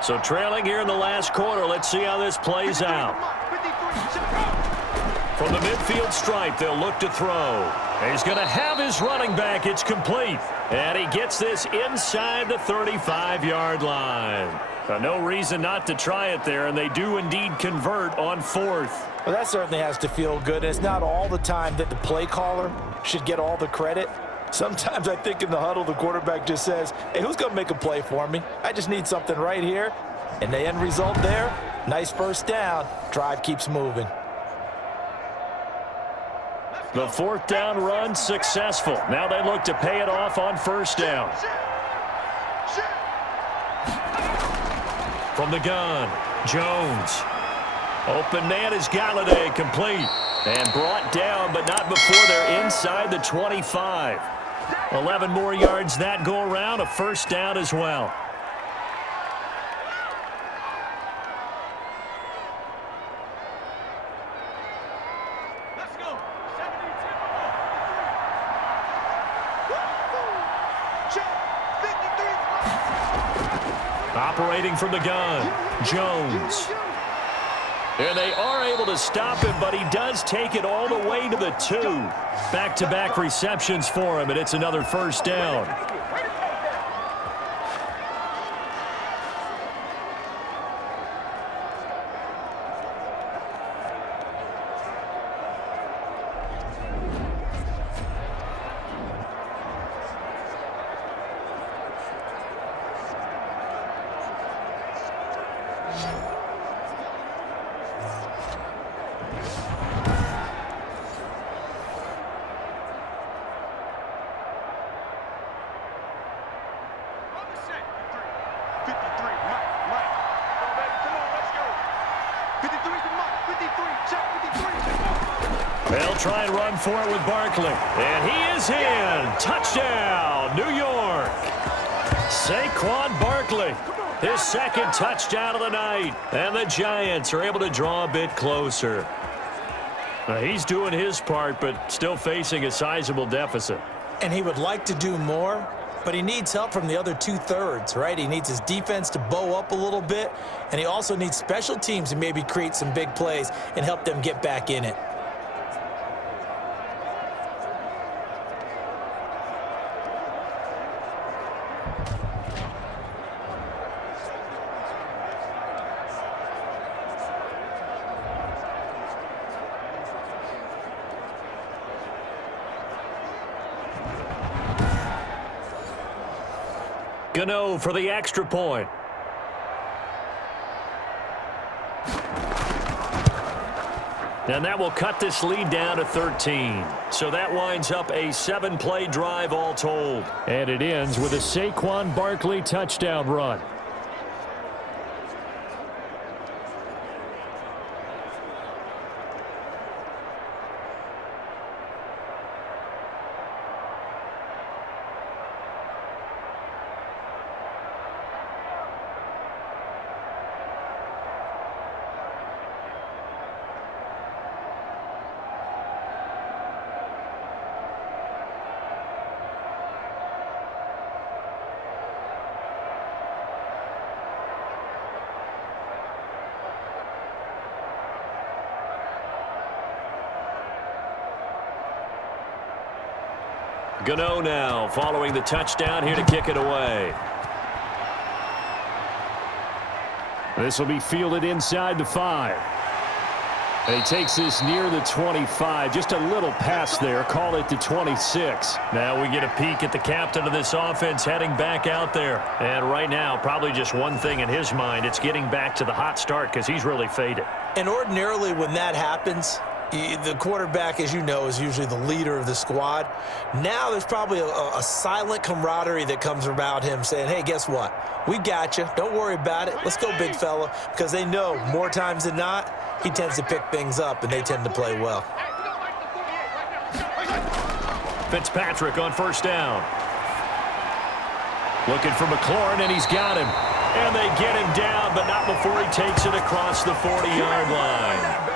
So trailing here in the last quarter, let's see how this plays out. From the midfield stripe, they'll look to throw. He's going to have his running back. It's complete. And he gets this inside the 35-yard line. No reason not to try it there, and they do indeed convert on 4th. Well, that certainly has to feel good. It's not all the time that the play caller should get all the credit. Sometimes I think in the huddle, the quarterback just says, hey, who's going to make a play for me? I just need something right here. And the end result there, nice first down. Drive keeps moving. The 4th down run successful. Now they look to pay it off on 1st down. From the gun, Jones. Open man is Galladay, complete. And brought down, but not before they're inside the 25. 11 more yards that go around, a 1st down as well. Let's go. 72. Check. 53. Operating from the gun, Jones. And they are able to stop him, but he does take it all the way to the 2. Back-to-back receptions for him, and it's another 1st down. They'll try and run for it with Barkley. And he is in. Touchdown, New York. Saquon Barkley, his 2nd touchdown of the night. And the Giants are able to draw a bit closer. Now, he's doing his part, but still facing a sizable deficit. And he would like to do more, but he needs help from the other 2/3, right? He needs his defense to bow up a little bit, and he also needs special teams to maybe create some big plays and help them get back in it. Gano for the extra point. And that will cut this lead down to 13. So that winds up a 7-play drive all told. And it ends with a Saquon Barkley touchdown run. Gano now following the touchdown here to kick it away. This will be fielded inside the 5. And he takes this near the 25. Just a little pass there. Call it the 26. Now we get a peek at the captain of this offense heading back out there. And right now, probably just one thing in his mind. It's getting back to the hot start because he's really faded. And ordinarily when that happens, the quarterback, as you know, is usually the leader of the squad. Now there's probably a silent camaraderie that comes about him saying, hey, guess what? We got you. Don't worry about it. Let's go, big fella. Because they know more times than not, he tends to pick things up, and they tend to play well. Fitzpatrick on 1st down. Looking for McLaurin, and he's got him. And they get him down, but not before he takes it across the 40-yard line.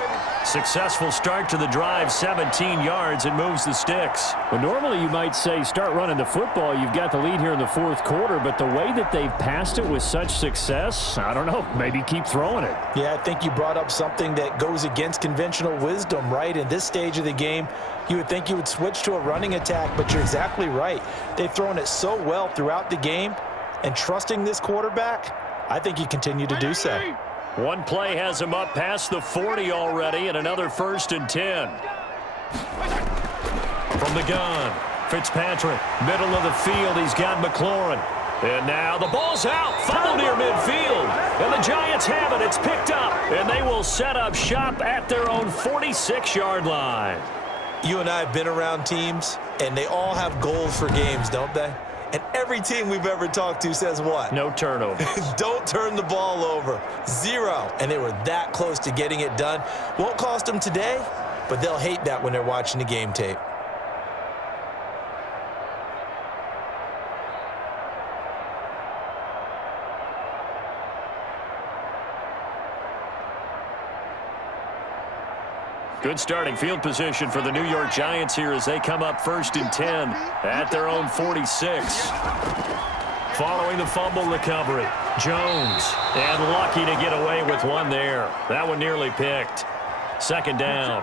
Successful start to the drive, 17 yards, and moves the sticks. Well, normally you might say start running the football. You've got the lead here in the fourth quarter, but the way that they've passed it with such success, I don't know, maybe keep throwing it. Yeah, I think you brought up something that goes against conventional wisdom, right? In this stage of the game, you would think you would switch to a running attack, but you're exactly right. They've thrown it so well throughout the game, and trusting this quarterback, I think you continue to do so. One play has him up past the 40 already, and another 1st and 10. From the gun, Fitzpatrick, middle of the field, he's got McLaurin. And now the ball's out, fumble near midfield. And the Giants have it, it's picked up. And they will set up shop at their own 46-yard line. You and I have been around teams, and they all have goals for games, don't they? And every team we've ever talked to says what? No turnovers. Don't turn the ball over. 0. And they were that close to getting it done. Won't cost them today, but they'll hate that when they're watching the game tape. Good starting field position for the New York Giants here as they come up 1st and 10 at their own 46. Following the fumble recovery, Jones, and lucky to get away with one there. That one nearly picked. 2nd down.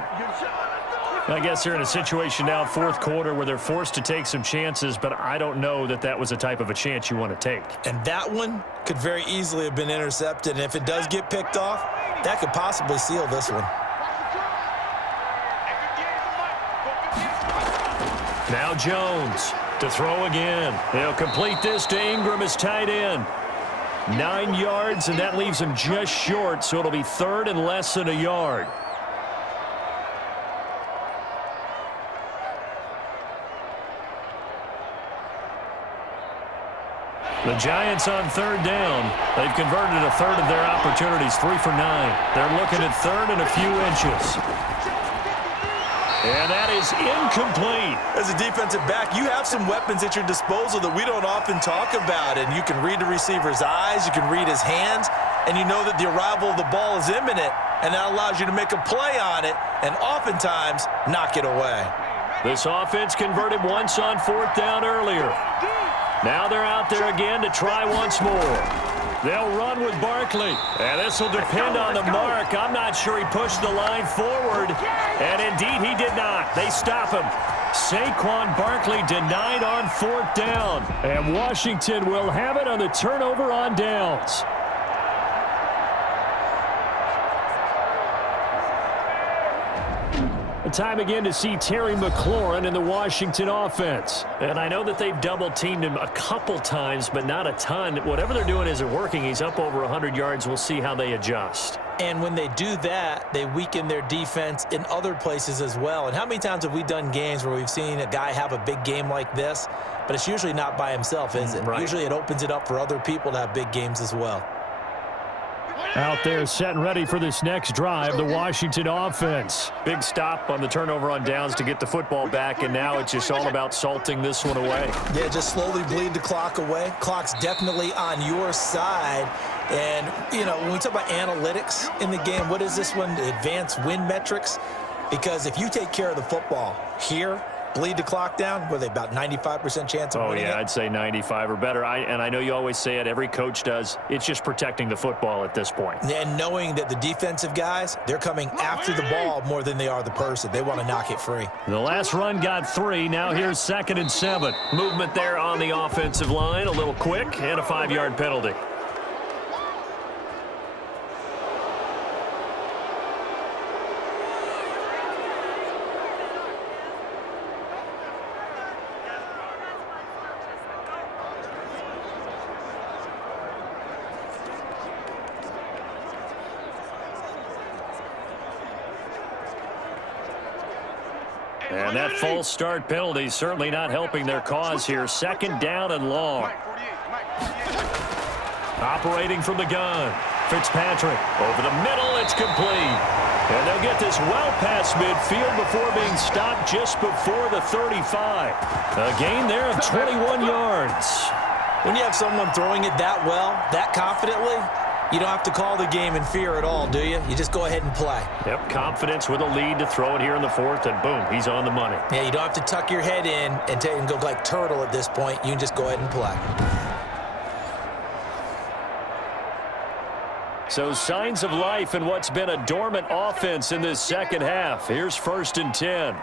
I guess they're in a situation now, 4th quarter, where they're forced to take some chances, but I don't know that that was the type of a chance you want to take. And that one could very easily have been intercepted, and if it does get picked off, that could possibly seal this one. Now Jones to throw again. He'll complete this to Ingram as tight end. 9 yards, and that leaves him just short, so it'll be 3rd and less than a yard. The Giants on 3rd down. They've converted a third of their opportunities, 3 for 9. They're looking at 3rd and a few inches. And that is incomplete. As a defensive back, you have some weapons at your disposal that we don't often talk about. And you can read the receiver's eyes, you can read his hands, and you know that the arrival of the ball is imminent, and that allows you to make a play on it and oftentimes knock it away. This offense converted once on 4th down earlier. Now they're out there again to try once more. They'll run with Barkley, and this will depend on the mark. I'm not sure he pushed the line forward, and indeed he did not. They stop him. Saquon Barkley denied on 4th down. And Washington will have it on the turnover on downs. Time again to see Terry McLaurin in the Washington offense. And I know that they've double-teamed him a couple times, but not a ton. Whatever they're doing isn't working. He's up over 100 yards. We'll see how they adjust. And when they do that, they weaken their defense in other places as well. And how many times have we done games where we've seen a guy have a big game like this, but it's usually not by himself, is it? Right. Usually it opens it up for other people to have big games as well. Out there set and ready for this next drive, the Washington offense. Big stop on the turnover on downs to get the football back, and now it's just all about salting this one away. Yeah, just slowly bleed the clock away. Clock's definitely on your side. And, you know, when we talk about analytics in the game, what is this one? Advanced win metrics? Because if you take care of the football here, bleed the clock down, what are they, about 95% chance of winning it? I'd say 95 or better. And I know you always say it, every coach does. It's just protecting the football at this point. And knowing that the defensive guys, they're coming after the ball more than they are the person. They want to knock it free. The last run got 3. Now here's 2nd and 7. Movement there on the offensive line, a little quick, and a 5-yard penalty. And that false start penalty certainly not helping their cause here. 2nd down and long. Operating from the gun. Fitzpatrick over the middle. It's complete. And they'll get this well past midfield before being stopped just before the 35. A gain there of 21 yards. When you have someone throwing it that well, that confidently, You don't have to call the game in fear at all, do you? You just go ahead and play. Yep, confidence with a lead to throw it here in the fourth, and boom, he's on the money. Yeah, you don't have to tuck your head in and go like turtle at this point. You can just go ahead and play. So signs of life in what's been a dormant offense in this second half. Here's 1st and 10.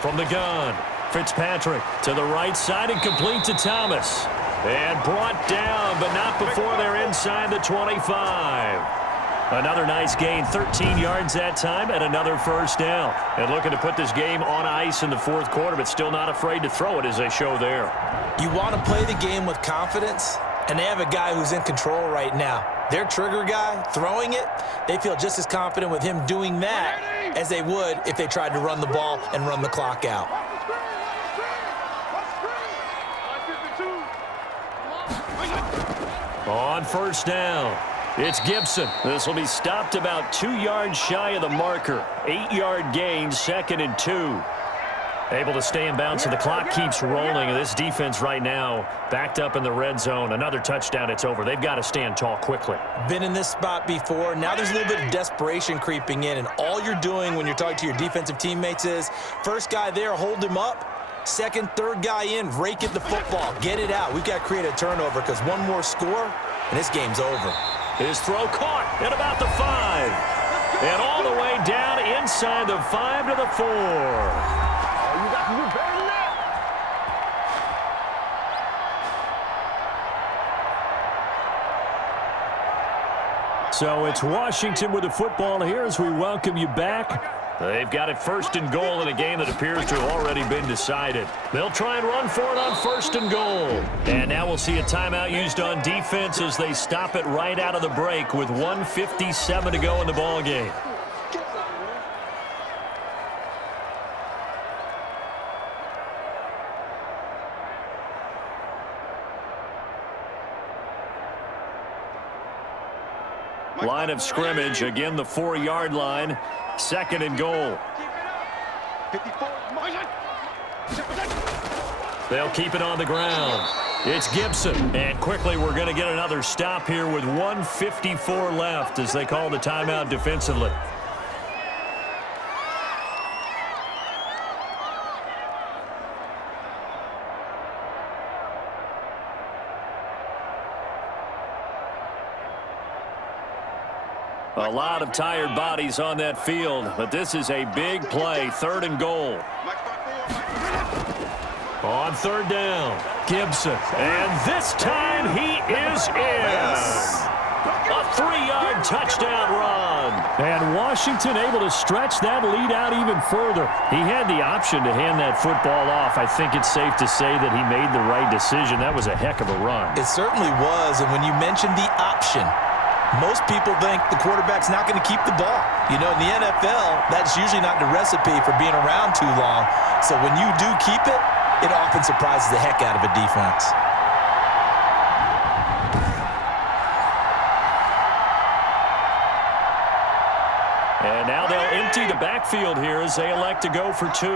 From the gun, Fitzpatrick to the right side and complete to Thomas. And brought down, but not before they're inside the 25. Another nice gain, 13 yards that time, and another first down. And looking to put this game on ice in the fourth quarter, but still not afraid to throw it as they show there. You want to play the game with confidence, and they have a guy who's in control right now. Their trigger guy, throwing it, they feel just as confident with him doing that as they would if they tried to run the ball and run the clock out. On first down, it's Gibson. This will be stopped about 2 yards shy of the marker. 8-yard gain, 2nd and 2. Able to stay in bounds, so the clock keeps rolling. And this defense right now backed up in the red zone. Another touchdown, it's over. They've got to stand tall quickly. Been in this spot before. Now there's a little bit of desperation creeping in, and all you're doing when you're talking to your defensive teammates is first guy there, hold him up. Second, third guy in, rake it the football. Get it out. We've got to create a turnover because one more score, and this game's over. His throw caught at about the 5. And all the way down inside the 5 to the 4. You got to do better than that. So it's Washington with the football here as we welcome you back. They've got it 1st and goal in a game that appears to have already been decided. They'll try and run for it on 1st and goal. And now we'll see a timeout used on defense as they stop it right out of the break with 1:57 to go in the ball game. Line of scrimmage, again the 4-yard line. 2nd and goal. 54. They'll keep it on the ground. It's Gibson. And quickly we're going to get another stop here with 1:54 left as they call the timeout defensively. A lot of tired bodies on that field, but this is a big play, 3rd and goal. On 3rd down, Gibson. And this time he is in. A 3-yard touchdown run. And Washington able to stretch that lead out even further. He had the option to hand that football off. I think it's safe to say that he made the right decision. That was a heck of a run. It certainly was, and when you mentioned the option, most people think the quarterback's not going to keep the ball. You know, in the NFL, that's usually not the recipe for being around too long. So when you do keep it, it often surprises the heck out of a defense. And now they'll empty the backfield here as they elect to go for 2.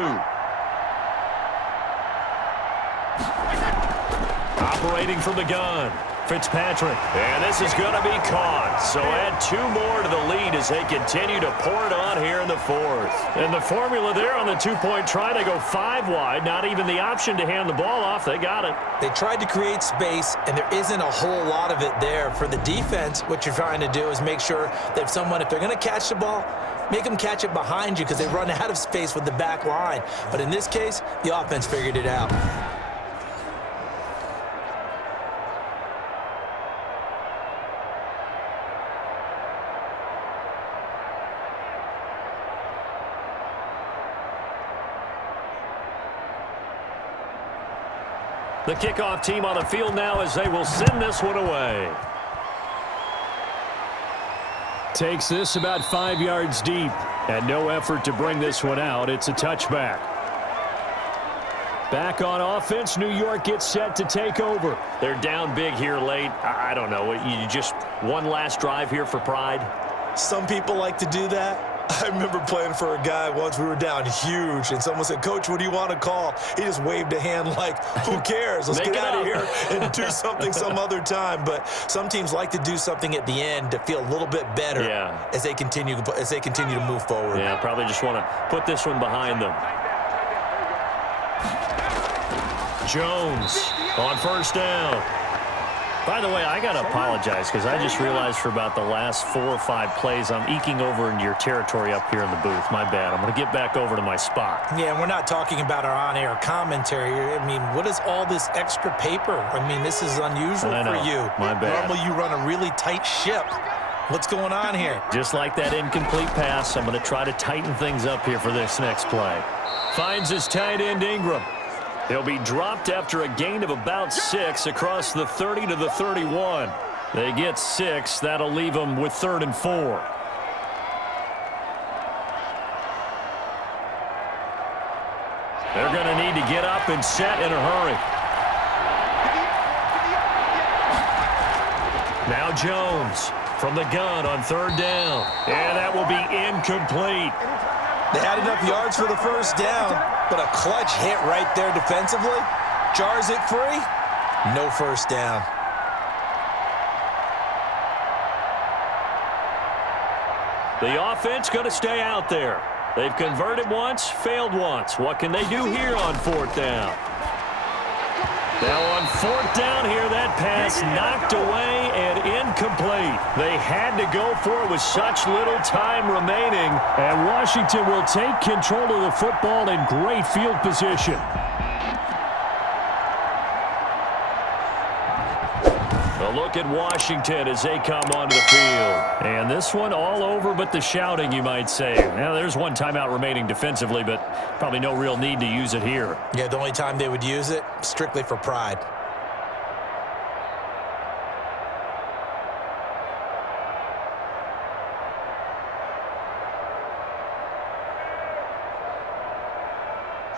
Operating from the gun, Fitzpatrick. And this is going to be caught. So add 2 more to the lead as they continue to pour it on here in the 4th. And the formula there on the 2-point try, they go 5 wide. Not even the option to hand the ball off. They got it. They tried to create space, and there isn't a whole lot of it there. For the defense, what you're trying to do is make sure that if they're going to catch the ball, make them catch it behind you because they run out of space with the back line. But in this case, the offense figured it out. The kickoff team on the field now as they will send this one away. Takes this about 5 yards deep. And no effort to bring this one out. It's a touchback. Back on offense, New York gets set to take over. They're down big here late. I don't know. You just one last drive here for pride. Some people like to do that. I remember playing for a guy once. We were down huge, and someone said, "Coach, what do you want to call?" He just waved a hand like, "Who cares? Let's get out of here and do something some other time." But some teams like to do something at the end to feel a little bit better as they continue to move forward. Yeah, probably just want to put this one behind them. Jones on first down. By the way, I got to apologize because I just realized for about the last 4 or 5 plays, I'm eking over into your territory up here in the booth. My bad. I'm going to get back over to my spot. Yeah, and we're not talking about our on-air commentary. I mean, what is all this extra paper? I mean, this is unusual for you. My bad. Normally you run a really tight ship. What's going on here? Just like that incomplete pass, I'm going to try to tighten things up here for this next play. Finds his tight end, Ingram. He'll be dropped after a gain of about 6 across the 30 to the 31. They get 6. That'll leave them with 3rd and 4. They're going to need to get up and set in a hurry. Now Jones from the gun on 3rd down. And that will be incomplete. They had enough yards for the first down, but a clutch hit right there defensively. Jars it free. No first down. The offense going to stay out there. They've converted once, failed once. What can they do here on 4th down? Now on 4th down here, that pass knocked away and incomplete. They had to go for it with such little time remaining. And Washington will take control of the football in great field position. A look at Washington as they come onto the field. And this one all over but the shouting, you might say. Now, there's one timeout remaining defensively, but probably no real need to use it here. Yeah, the only time they would use it, strictly for pride.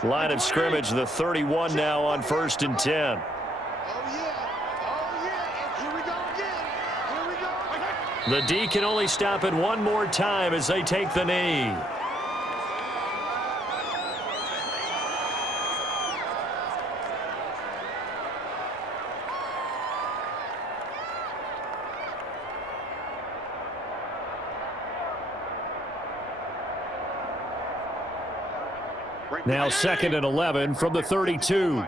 Line of scrimmage, the 31 now on 1st and 10. The D can only stop it one more time as they take the knee. Now 2nd and 11 from the 32.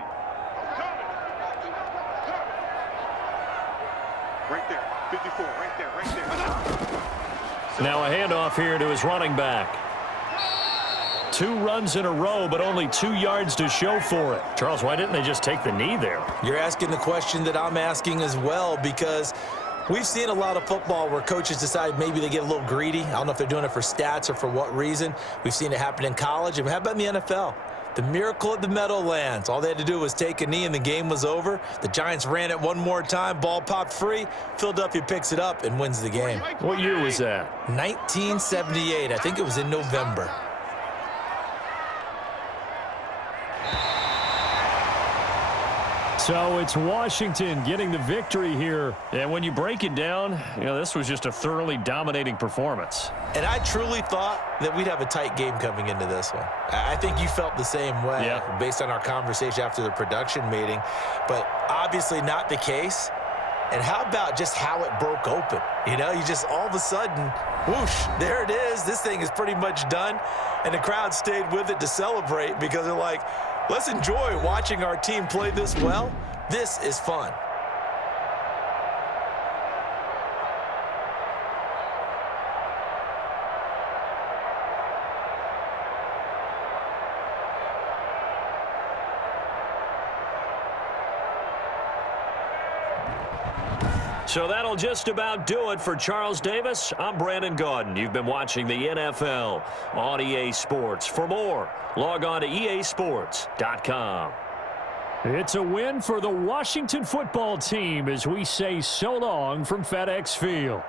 Right there, 54, right there, right there. Now a handoff here to his running back. 2 runs in a row, but only 2 yards to show for it. Charles, why didn't they just take the knee there? You're asking the question that I'm asking as well, because we've seen a lot of football where coaches decide maybe they get a little greedy. I don't know if they're doing it for stats or for what reason. We've seen it happen in college, and how about in the NFL? The miracle at the Meadowlands. All they had to do was take a knee and the game was over. The Giants ran it one more time. Ball popped free. Philadelphia picks it up and wins the game. What year was that? 1978. I think it was in November. So it's Washington getting the victory here. And when you break it down, you know, this was just a thoroughly dominating performance. And I truly thought that we'd have a tight game coming into this one. I think you felt the same way based on our conversation after the production meeting, but obviously not the case. And how about just how it broke open? You know, you just all of a sudden, whoosh, there it is. This thing is pretty much done. And the crowd stayed with it to celebrate because they're like, let's enjoy watching our team play this well. This is fun. So that'll just about do it for Charles Davis. I'm Brandon Gaudin. You've been watching the NFL on EA Sports. For more, log on to easports.com. It's a win for the Washington football team as we say so long from FedEx Field.